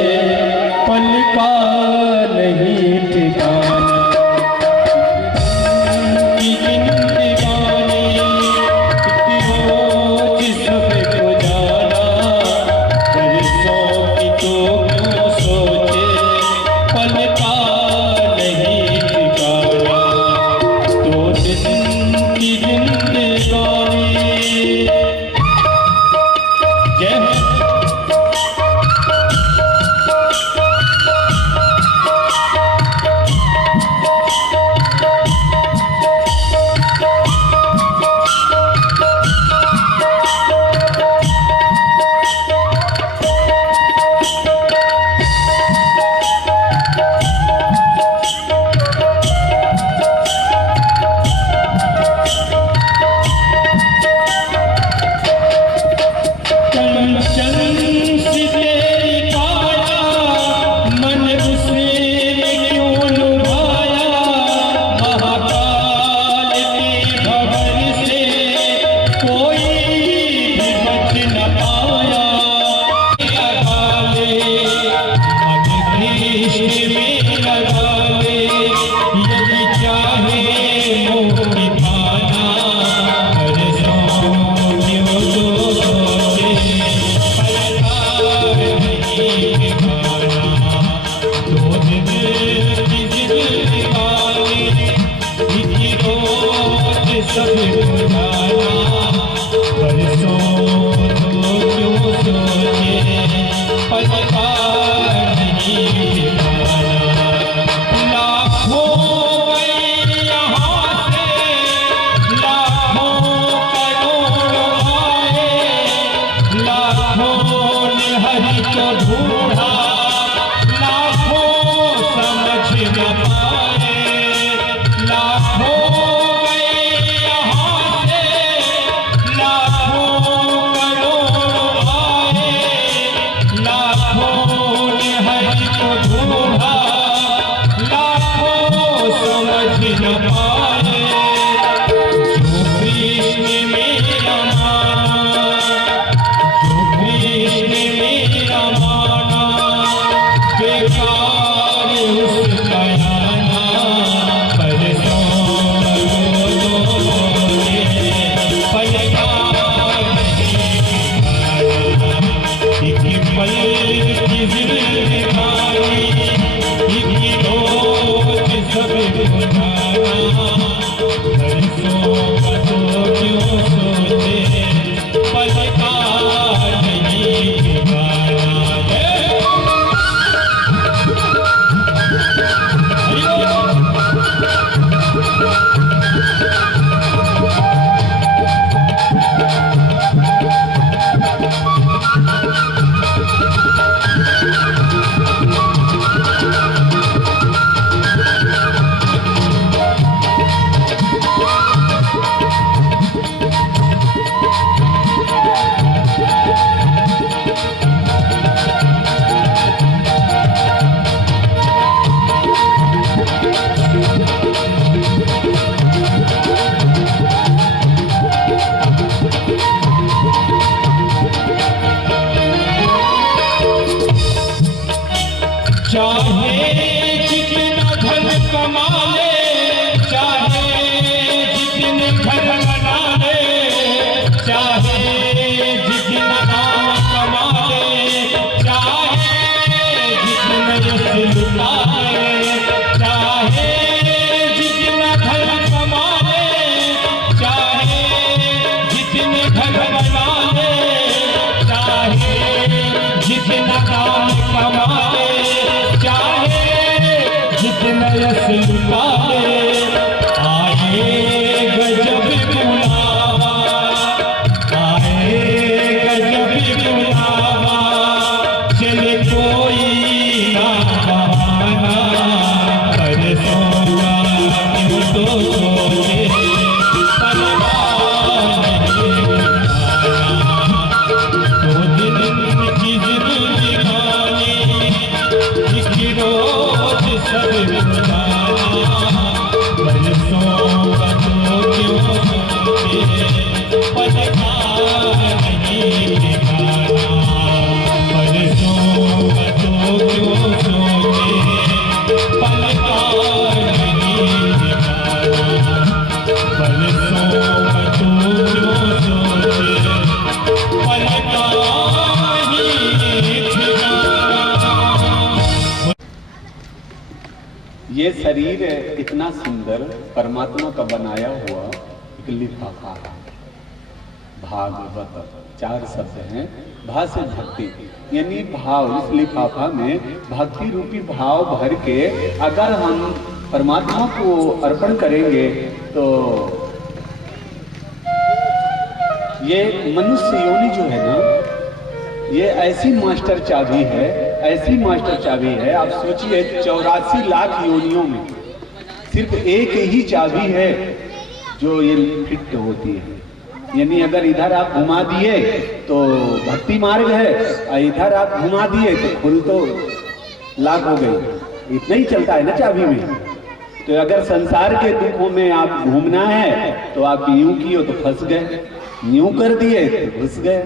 पल का नहीं ठिकाना। जिंदगानी ठिकाना, बरसों तो क्यों सोचे, पल का नहीं ठिकाना। लाखों गए यहाँ से, लाखों करोड़ आए, लाखों ने हरि को ढूंढा, लाखों समझ न पाए। लाखों गए यहाँ से, लाखों करोड़ आए, लाखों ने हरि को ढूंढा, लाखों समझ न पाए। जो कृष्ण मेरा माना, जो कृष्ण मेरा माना, बेकार उसका आना। बरसों बोले, पल का नहीं ठिकाना। एक पल की जिंदगानी, एक रोज सब गुजारा। बरसों का तो क्यों सोचे, पल का नहीं ठिकाना। चाहे जितना धन कमा ले, चाहे जितने घर बना ले, चाहे जितना नाम कमा ले, चाहे जितने यश लुटा ले, चाहे जितना धन कमा ले, चाहे जितने घर बना ले, चाहे जितना नाम कमा ले, चाहे जितना यश लुटा ले। आए गजब बुलावा, आए गजब बुलावा, चले कोई ना बहाना। बरसों का क्यों तो सोचे, पल का नहीं ठिकाना। दो दिन की जिंदगानी, एक रोज सब गुजारा। बरसों का तो क्यों सोचे, पल का नहीं ठिकाना। बरसों का तो क्यों सोचे, पल का नहीं ठिकाना। बरसों का तो क्यों सोचे, पल का नहीं ठिकाना। ये शरीर इतना सुंदर परमात्मा का बनाया हुआ एक लिफाफा है। भागवत 4 शब्द हैं। भा से भक्ति, यानी भाव। इस लिफाफा में भक्ति रूपी भाव भर के अगर हम परमात्मा को अर्पण करेंगे तो ये मनुष्य योनि जो है ना, ये ऐसी मास्टर चाबी है, ऐसी मास्टर चाबी है। आप सोचिए 84 लाख योनियों में सिर्फ एक ही चाबी है जो ये फिट होती है। यानी अगर इधर आप घुमा दिए तो भक्ति मार्ग है, और इधर आप घुमा दिए तो खुल तो लाख हो गई। इतना ही चलता है ना चाबी में। तो अगर संसार के दुखों में आप घूमना है तो आप यूं किए तो फंस गए, यूं कर दिए तो घुस गए।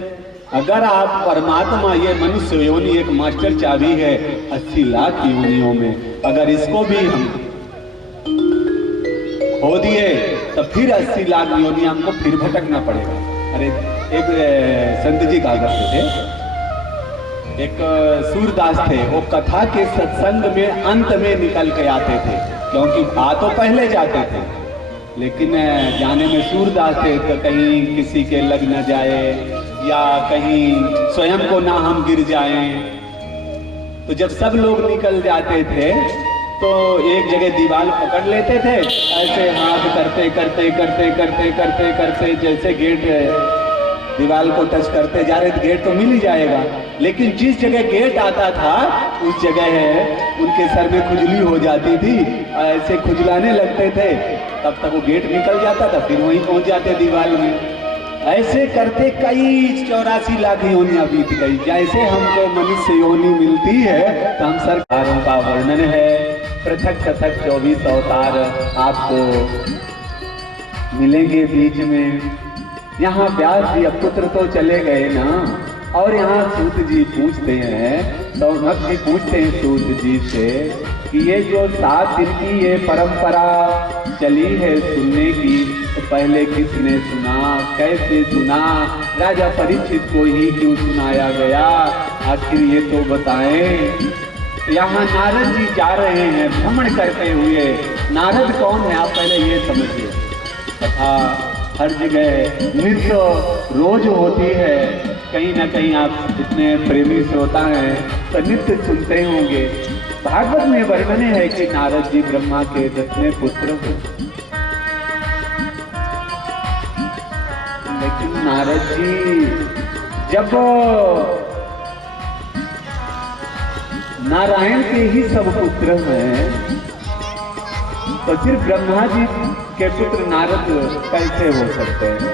अगर आप परमात्मा, ये मनुष्य योनि एक मास्टर चाबी है 80 लाख योनियों में, अगर इसको भी हम खो दिए तो फिर 80 लाख योनि हमको फिर भटकना पड़ेगा। अरे एक संत जी कहा करते थे, एक सूरदास थे, वो कथा के सत्संग में अंत में निकल के आते थे, क्योंकि आ तो पहले जाते थे लेकिन जाने में सूरदास थे तो कहीं किसी के लग न जाए या कहीं स्वयं को ना हम गिर जाएं। तो जब सब लोग निकल जाते थे तो एक जगह दीवार पकड़ लेते थे, ऐसे हाथ करते करते करते करते करते करते जैसे गेट दीवार को टच करते जा रहे थे, गेट तो मिल ही जाएगा, लेकिन जिस जगह गेट आता था उस जगह उनके सर में खुजली हो जाती थी, ऐसे खुजलाने लगते थे, तब तक वो गेट निकल जाता था, फिर वहीं पहुंच जाते दीवार में। ऐसे करते कई 84 लाख योनियां बीत गई। जैसे हमको मनुष्य योनि मिलती है तो हम सरकारों का वर्णन है, पृथक पृथक 24 अवतार आपको मिलेंगे बीच में। यहाँ व्यास जी अब पुत्र तो चले गए ना, और यहाँ सूत जी पूछते हैं, सौनक जी पूछते हैं सूत जी से कि ये जो 7 दिन की ये परंपरा चली है सुनने की, तो पहले किसने सुना, कैसे सुना, राजा परीक्षित को ही क्यों सुनाया गया, आखिर ये तो बताएं। यहाँ नारद जी जा रहे हैं भ्रमण करते हुए। नारद कौन है आप पहले ये समझिए। तथा हर जगह नृत्य रोज होती है, कहीं ना कहीं आप इतने प्रेमी श्रोता हैं तो नृत्य सुनते होंगे। भागवत में वर्णन है कि नारद जी ब्रह्मा के 10वें पुत्र हो, लेकिन नारद जी जब नारायण के ही सब पुत्र हैं तो फिर ब्रह्मा जी के पुत्र नारद कैसे हो सकते हैं।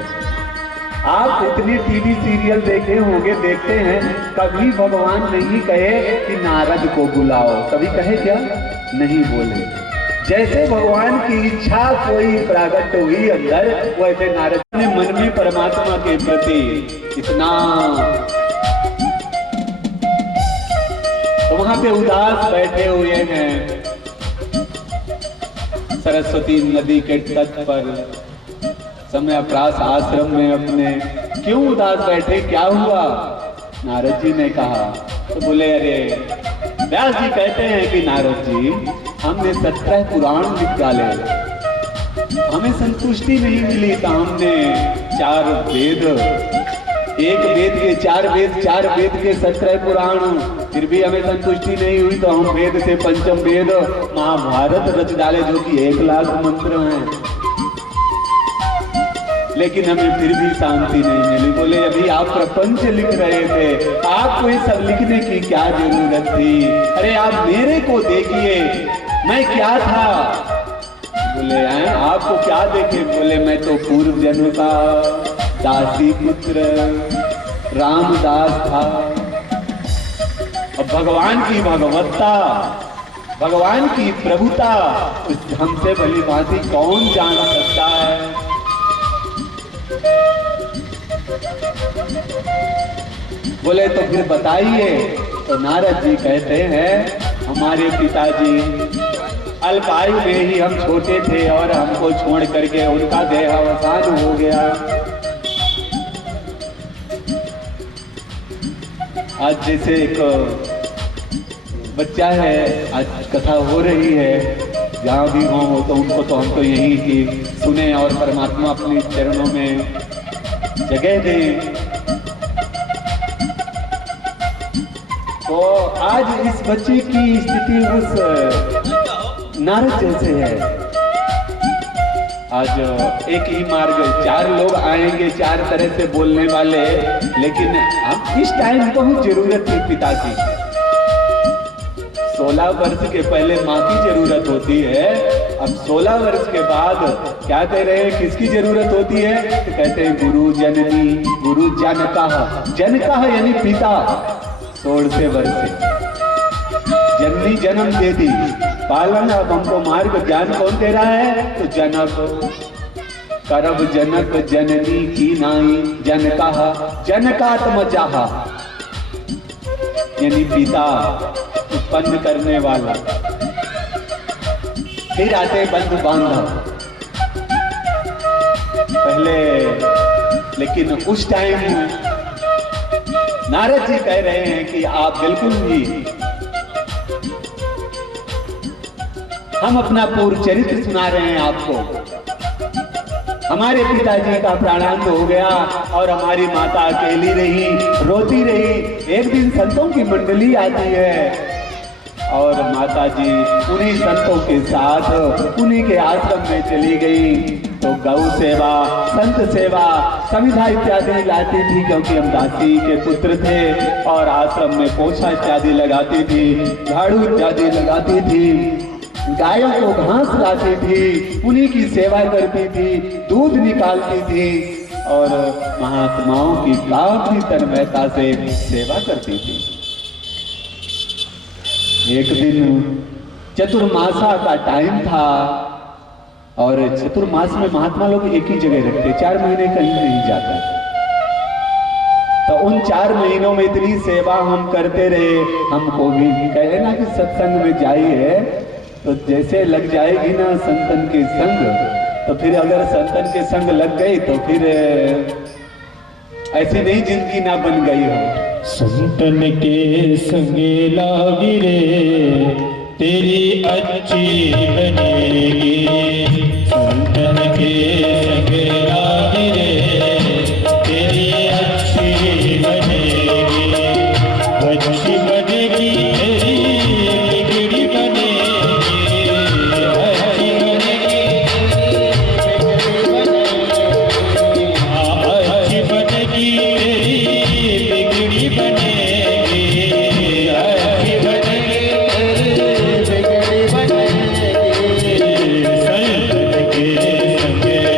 आप इतने टीवी सीरियल देखे होंगे, देखते हैं, कभी भगवान नहीं कहे कि नारद को बुलाओ, कभी कहे क्या, नहीं बोले। जैसे भगवान की इच्छा कोई प्रागट हुई अंदर, वैसे नारद ने मन में परमात्मा के प्रति इतना, तो वहां पे उदास बैठे हुए हैं सरस्वती नदी के तट पर, समयाप्रास आश्रम में अपने। क्यों उदास बैठे, क्या हुआ, नारद जी ने कहा। तो बोले अरे व्यास जी कहते हैं कि नारद जी हमने 17 पुराण लिख डाले, हमें संतुष्टि नहीं मिली तो हमने 4 वेद, एक वेद के 4 वेद, 4 वेद के 17 पुराण, फिर भी हमें संतुष्टि नहीं हुई तो हम वेद से पंचम वेद महाभारत रच डाले जो कि 1 लाख मंत्र हैं, लेकिन हमें फिर भी शांति नहीं मिली। बोले अभी आप प्रपंच लिख रहे थे, आपको ये सब लिखने की क्या जरूरत थी, अरे आप मेरे को देखिए मैं क्या था। बोले हैं आपको क्या देखे, बोले मैं तो पूर्व जन्म का दासी पुत्र रामदास था। अब भगवान की भगवत्ता, भगवान की प्रभुता हमसे भली भांति कौन जान सकता है। बोले तो फिर बताइए। तो नारद जी कहते हैं हमारे पिताजी अल्पायु में ही हम छोटे थे और हमको छोड़ करके उनका देहावसान हो गया। आज जैसे एक बच्चा है, आज कथा हो रही है, जहाँ भी हो तो उनको तो हम तो यही कि सुने और परमात्मा अपने चरणों में जगह दें। तो आज इस बच्चे की स्थिति उस नारद जैसे है। आज एक ही मार्ग, 4 लोग आएंगे 4 तरह से बोलने वाले, लेकिन अब इस टाइम बहुत जरूरत थी पिता की। 16 वर्ष के पहले माँ की जरूरत होती है, अब 16 वर्ष के बाद क्या कह रहे हैं, किसकी जरूरत होती है, तो कहते हैं गुरु जननी गुरु जनकः, जनकः यानी पिता। 16 वर्ष से जननी जन्म दे दी, पालन अब हमको मार्ग ज्ञान कौन दे रहा है, तो जनक करब जनक जननी की नाई, जनकः जनकात्मजः यानी पिता उत्पन्न करने वाला। फिर आते बंधु बांधव पहले, लेकिन उस टाइम नारद जी कह रहे हैं कि आप बिल्कुल भी, हम अपना पूर्ण चरित्र सुना रहे हैं आपको। हमारे पिताजी का प्राणांत हो गया और हमारी माता अकेली रही, रोती रही। एक दिन संतों की मंडली आती है और माता जी उन्हीं संतों के साथ उन्हीं के आश्रम में चली गई। तो गौ सेवा, संत सेवा, समिधा इत्यादि लाती थी, क्योंकि हम दासी के पुत्र थे और आश्रम में पोछा इत्यादि लगाती थी, झाड़ू इत्यादि लगाती थी, गायों को घास लाती थी, उन्हीं की सेवा करती थी, दूध निकालती थी और महात्माओं की काफी तन्मयता से सेवा करती थी। एक दिन चतुर्मासा का टाइम था और चतुर्मास में महात्मा लोग एक ही जगह रहते, 4 महीने कहीं नहीं जाता। तो उन 4 महीनों में इतनी सेवा हम करते रहे, हमको भी कहे ना कि सत्संग में जाइए तो जैसे लग जाएगी ना संतन के संग, तो फिर अगर संतन के संग लग गई तो फिर ऐसी नहीं जिंदगी ना बन गई हो। संतन के संगे लागी रे तेरी अच्छी बनेगी, संतन के संगे लागी रे तेरी अच्छी बनेगी, अच्छी बनेगी तेरी बिगड़ी बनेगी, अच्छी बनेगी अच्छी बनेगी तेरी बिगड़ी बनेगी, अच्छी बनेगी तेरी बिगड़ी बनेगी, संतन के संगे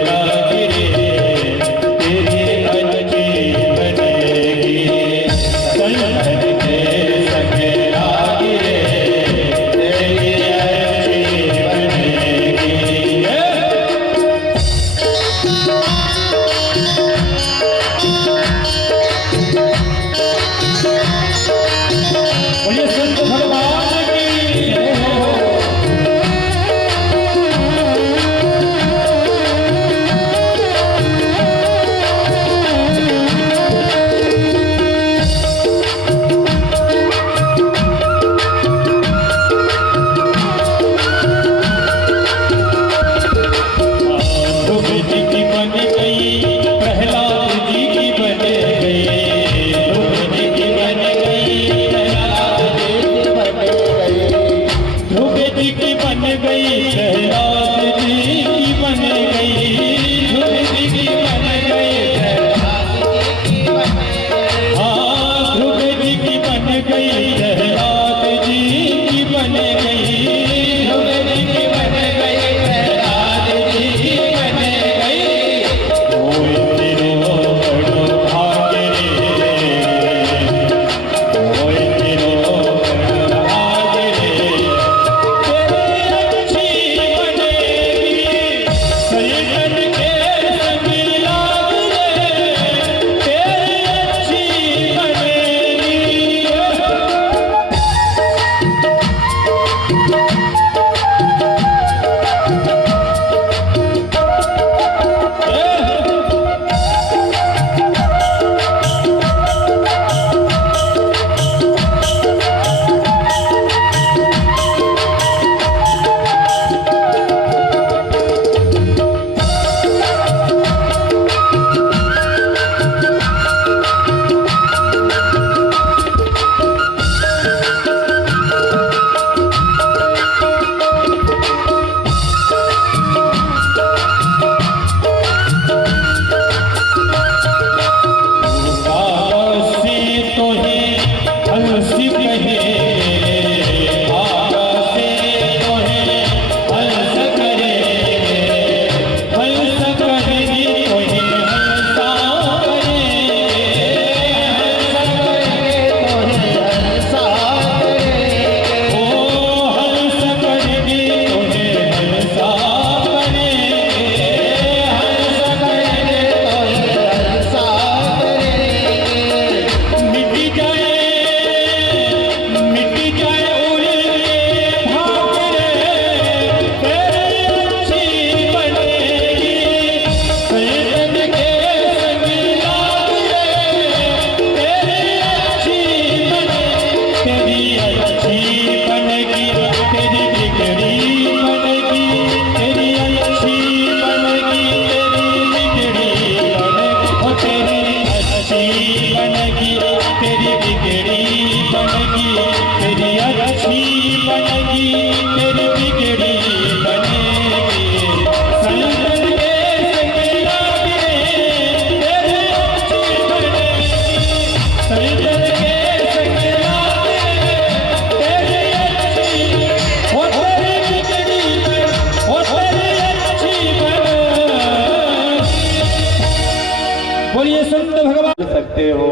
बोलिए संत भगवान। बोल सकते हो?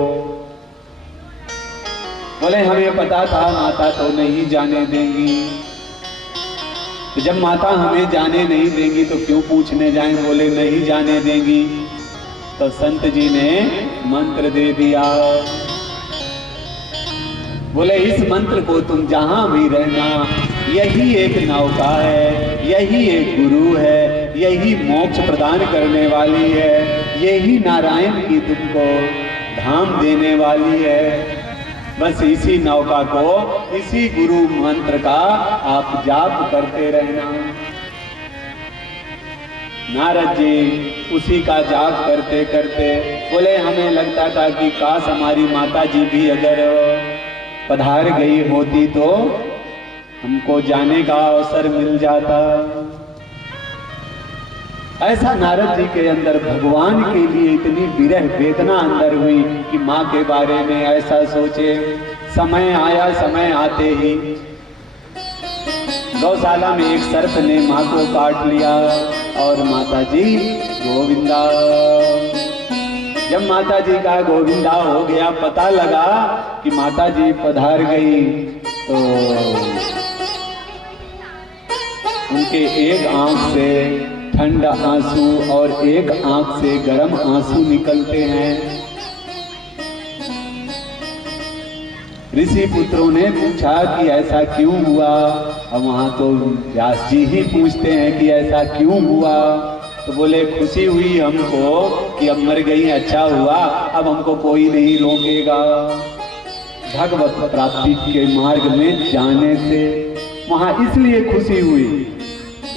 बोले हमें पता था माता तो नहीं जाने देंगी। तो जब माता हमें जाने नहीं देंगी तो क्यों पूछने जाएं? बोले नहीं जाने देंगी। तो संत जी ने मंत्र दे दिया। बोले इस मंत्र को तुम जहां भी रहना, यही एक नौका है, यही एक गुरु है, यही मोक्ष प्रदान करने वाली है, यही नारायण की तुमको धाम देने वाली है। बस इसी नौका को, इसी गुरु मंत्र का आप जाप करते रहना। नारद जी उसी का जाप करते करते बोले हमें लगता था कि काश हमारी माता जी भी अगर पधार गई होती तो हमको जाने का अवसर मिल जाता। ऐसा नारद जी के अंदर भगवान के लिए इतनी विरह वेदना अंदर हुई कि माँ के बारे में ऐसा सोचे। समय आया, समय आते ही गौशाला में एक सर्प ने माँ को काट लिया और माता जी गोविंदा। जब माता जी का गोविंदा हो गया, पता लगा कि माता जी पधार गई, तो उनके एक आंख से ठंडा आंसू और एक आंख से गर्म आंसू निकलते हैं। ऋषि पुत्रों ने पूछा कि ऐसा क्यों हुआ। अब वहां तो व्यास जी ही पूछते हैं कि ऐसा क्यों हुआ। तो बोले खुशी हुई हमको कि अब मर गई, अच्छा हुआ, अब हमको कोई नहीं रोकेगा। भगवत प्राप्ति के मार्ग में जाने से वहां इसलिए खुशी हुई।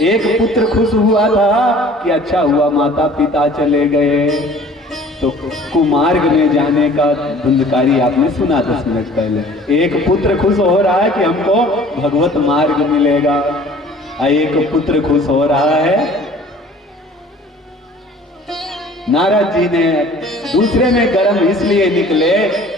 एक पुत्र खुश हुआ था कि अच्छा हुआ माता पिता चले गए। तो कुमार्ग में जाने का धुंधकारी आपने सुना 10 मिनट पहले। एक पुत्र खुश हो रहा है कि हमको भगवत मार्ग मिलेगा, एक पुत्र खुश हो रहा है। नारद जी ने दूसरे में गर्म इसलिए निकले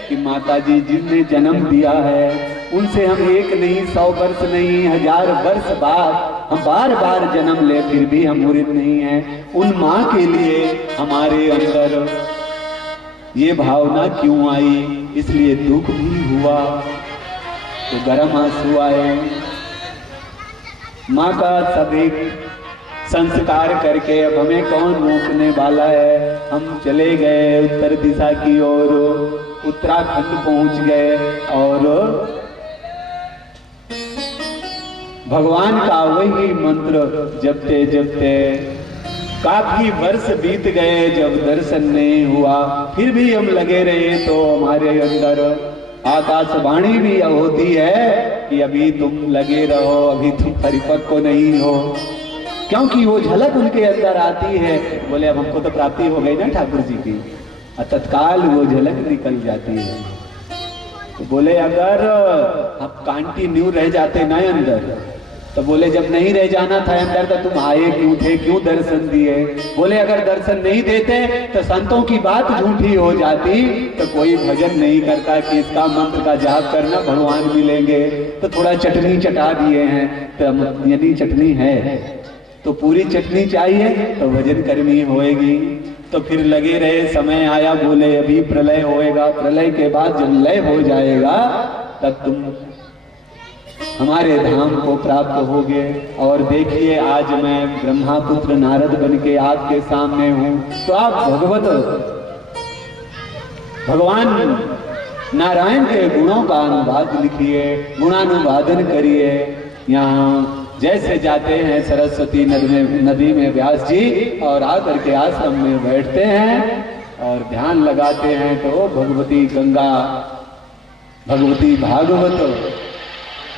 कि माता जी जिनने जन्म दिया है उनसे हम एक नहीं, 100 वर्ष नहीं, 1000 वर्ष बाद हम बार बार जन्म ले फिर भी हम मुरीद नहीं हैं। उन माँ के लिए हमारे अंदर ये भावना क्यों आई, इसलिए दुख भी हुआ। तो गर्म आंसू आए। माँ का सभी संस्कार करके अब हमें कौन रोकने वाला है। हम चले गए उत्तर दिशा की ओर, उत्तराखंड पहुंच गए और भगवान का वही मंत्र जपते जपते काफी वर्ष बीत गए। जब दर्शन नहीं हुआ फिर भी हम लगे रहे तो हमारे अंदर आकाशवाणी भी होती है कि अभी तुम लगे रहो, अभी तुम परिपक्व नहीं हो। क्योंकि वो झलक उनके अंदर आती है। बोले अब हमको तो प्राप्ति हो गई ना ठाकुर जी की, तत्काल वो झलक निकल जाती है। तो बोले अगर आप कंटिन्यू रह जाते ना अंदर, तो बोले जब नहीं रह जाना था अंदर तो तुम आए क्यों थे, क्यों दर्शन दिए। बोले अगर दर्शन नहीं देते तो संतों की बात झूठी हो जाती, तो कोई भजन नहीं करता कि इसका मंत्र का जाप करना भगवान मिलेंगे। तो थोड़ा चटनी चटा दिए हैं, तो यदि चटनी है तो पूरी चटनी चाहिए तो भजन करनी होएगी। तो फिर लगे रहे, समय आया, बोले अभी प्रलय होएगा, प्रलय के बाद जब लय हो जाएगा तब तुम हमारे धाम को प्राप्त होगे। और देखिए आज मैं ब्रह्मापुत्र नारद बन के आपके सामने हूँ। तो आप भगवान नारायण के गुणों का अनुवाद लिखिए, गुणानुवादन करिए। यहाँ जैसे जाते हैं सरस्वती नदी में व्यास जी और आकर के आश्रम में बैठते हैं और ध्यान लगाते हैं, तो भगवती गंगा, भगवती भागवत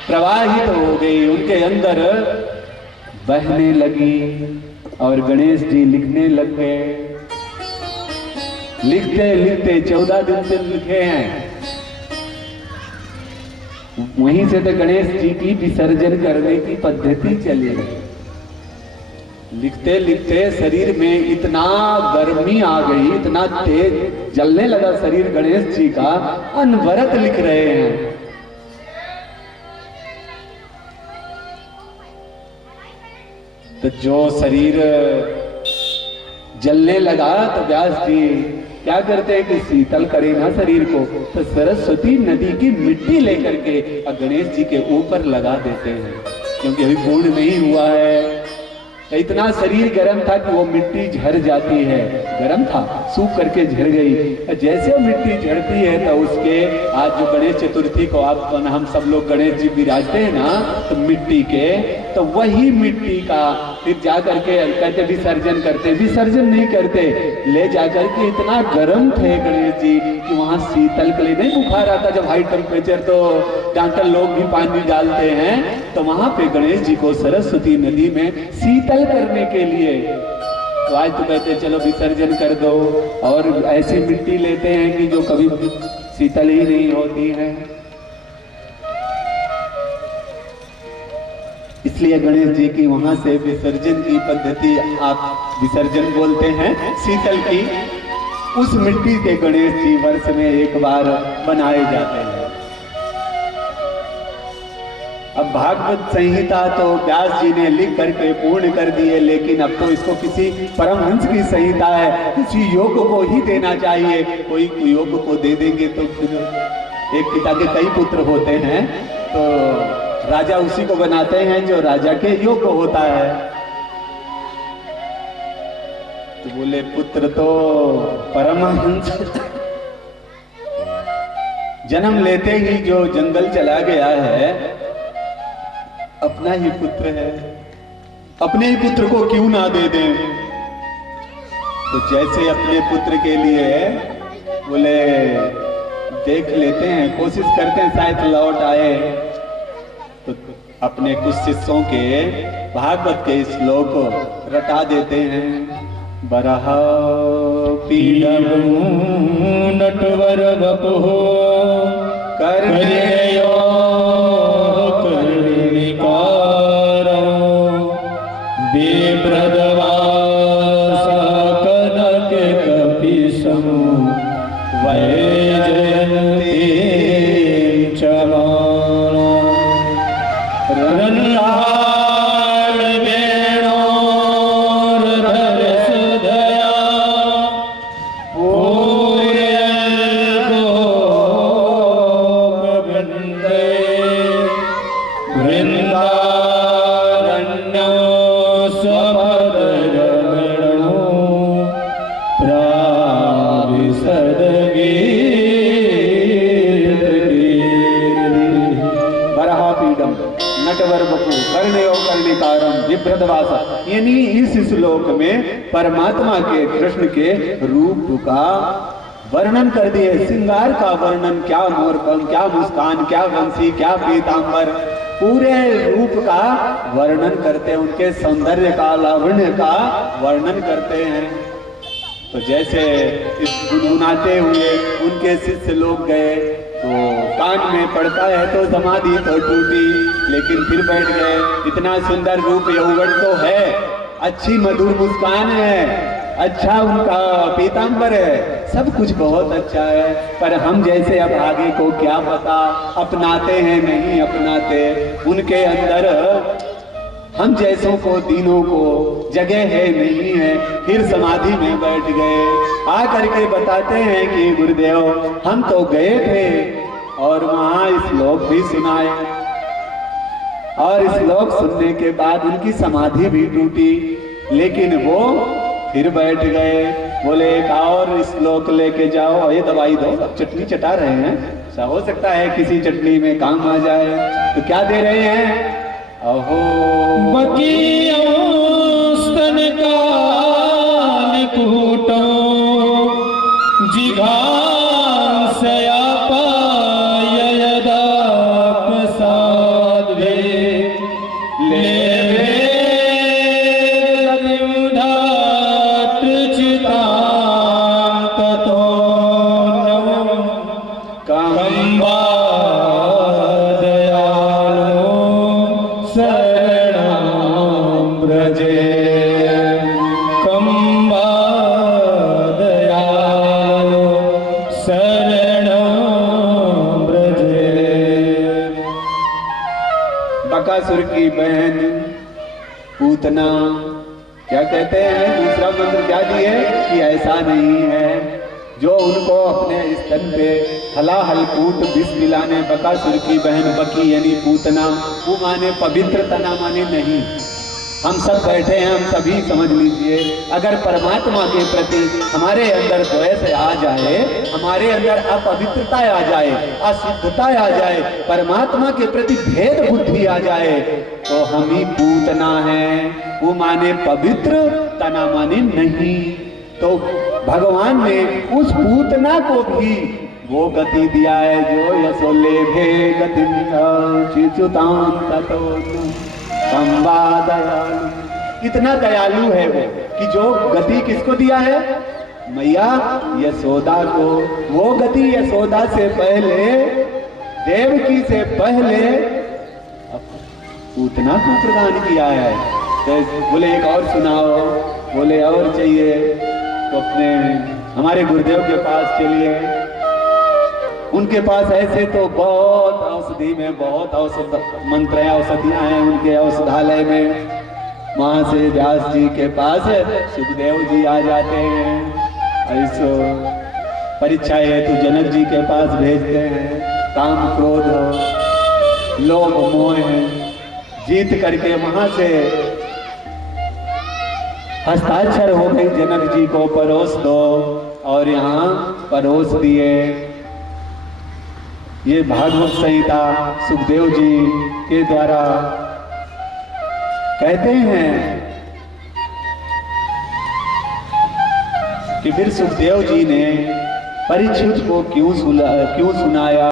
प्रवाहित हो गई, उनके अंदर बहने लगी। और गणेश जी लिखने लग गए। लिखते लिखते 14 दिन से लिखे हैं। वहीं से तो गणेश जी की विसर्जन करने की पद्धति चली है। लिखते लिखते शरीर में इतना गर्मी आ गई, इतना तेज जलने लगा शरीर गणेश जी का, अनवरत लिख रहे हैं। तो जो शरीर जलने लगा तो व्यास जी क्या करते हैं कि शीतल करे ना शरीर को, तो सरस्वती नदी की मिट्टी लेकर के गणेश जी के ऊपर लगा देते हैं, क्योंकि अभी पूर्ण नहीं हुआ है। इतना शरीर गर्म था कि वो मिट्टी झड़ जाती है, गर्म था सूख करके झड़ गई। जैसे वो मिट्टी झड़ती है तो उसके आज जो गणेश चतुर्थी को आप हम सब लोग गणेश जी विराजते हैं ना, तो मिट्टी के, तो वही मिट्टी का फिर जा करके कहते विसर्जन करते, विसर्जन नहीं करते, ले जा करके इतना गर्म थे गणेश जी कि वहां शीतल के लिए नहीं बुखार आता जब हाई टेम्परेचर, तो डॉक्टर लोग भी पानी डालते हैं, तो वहां पे गणेश जी को सरस्वती नदी में शीतल करने के लिए, तो आज तो कहते हैं चलो विसर्जन कर दो, और ऐसी मिट्टी लेते हैं कि जो कभी शीतल ही नहीं होती है। इसलिए गणेश जी की वहां से विसर्जन की पद्धति, आप विसर्जन बोलते हैं शीतल की, उस मिट्टी के गणेश जी वर्ष में एक बार बनाए जाते हैं। अब भागवत संहिता तो व्यास जी ने लिख करके पूर्ण कर दी है, लेकिन अब तो इसको किसी परमहंस की संहिता है, किसी योग को ही देना चाहिए। कोई योग को दे देंगे तो फिर एक पिता के कई पुत्र होते हैं, तो राजा उसी को बनाते हैं जो राजा के योग्य होता है। तो बोले पुत्र तो परमहंस जन्म लेते ही जो जंगल चला गया है, अपना ही पुत्र है, अपने ही पुत्र को क्यों ना दे दें। तो जैसे अपने पुत्र के लिए बोले देख लेते हैं, कोशिश करते हैं शायद लौट आए, तो अपने कुछ शिष्यों के भागवत के श्लोक रटा देते हैं। बरह पीडम नटवर वपुः कर्णयो यानी इस श्लोक में परमात्मा के कृष्ण के रूप का वर्णन कर दिए, श्रृंगार का वर्णन, क्या मोरपंख, क्या मुस्कान, क्या बंसी, क्या पीतांबर, पूरे रूप का वर्णन करते हैं, उनके सौंदर्य का, लावण्य का वर्णन करते हैं। तो जैसे इस गुनगुनाते हुए उनके शिष्य लोग गए, तो कान में पड़ता है तो समाधि तो टूटी, लेकिन फिर बैठ गए। इतना सुंदर रूप यौवन तो है, अच्छी मधुर मुस्कान है, अच्छा उनका पीतांबर है, सब कुछ बहुत अच्छा है, पर हम जैसे अब आगे को क्या पता, अपनाते हैं नहीं अपनाते, उनके अंदर हम जैसों को, दीनों को जगह है नहीं है, फिर समाधि में बैठ गए। आकर के बताते हैं कि गुरुदेव हम तो गए थे और वहां श्लोक भी सुनाए, और श्लोक सुनने के बाद उनकी समाधि भी टूटी, लेकिन वो फिर बैठ गए। बोले एक और श्लोक लेके जाओ, ये दवाई दो, अब चटनी चटा रहे हैं, ऐसा हो सकता है किसी चटनी में काम आ जाए, तो क्या दे रहे हैं? अहो स्तन काल कूटो जिघांसया पाय यदा प्रसादे लेवे चितां ततो नमो कंबा बकासुर की बहन पूतना क्या कहते हैं, दूसरा मंत्र क्या दिए कि ऐसा नहीं है। जो उनको अपने स्तन पे हलाहल कूट विष मिलाने बकासुर की बहन बकी यानी पूतना, वो माने पवित्र, तना माने नहीं। हम सब बैठे हैं, हम सभी समझ लीजिए, अगर परमात्मा के प्रति हमारे अंदर द्वेष आ जाए, हमारे अंदर अपवित्रता आ जाए, अशुद्धता आ जाए, परमात्मा के प्रति भेद बुद्धि आ जाए, तो हम ही पूतना है। वो माने पवित्र, तना माने नहीं। तो भगवान ने उस पूतना को भी वो गति दिया है जो यशोले भे गति संवादयालु। इतना दयालु है वो कि जो गति किसको दिया है, मैया यशोदा को। वो गति यशोदा से पहले, देवकी से पहले पूतना को प्रदान किया है। तो बोले एक और सुनाओ, बोले और चाहिए तो अपने हमारे गुरुदेव के पास चलिए। उनके पास ऐसे तो बहुत औषधि में बहुत औषध मंत्र हैं, औषधियां हैं उनके औषधालय में। वहां से व्यास जी के पास सुखदेव जी आ जाते हैं। ऐसो परीक्षा हेतु जनक जी के पास भेजते हैं। काम क्रोध लोभ मोह जीत करके वहां से हस्ताक्षर हो गई, जनक जी को परोस दो, और यहाँ परोस दिए। ये भागवत संहिता सुखदेव जी के द्वारा कहते हैं कि फिर सुखदेव जी ने परीक्षित को क्यों सुनाया।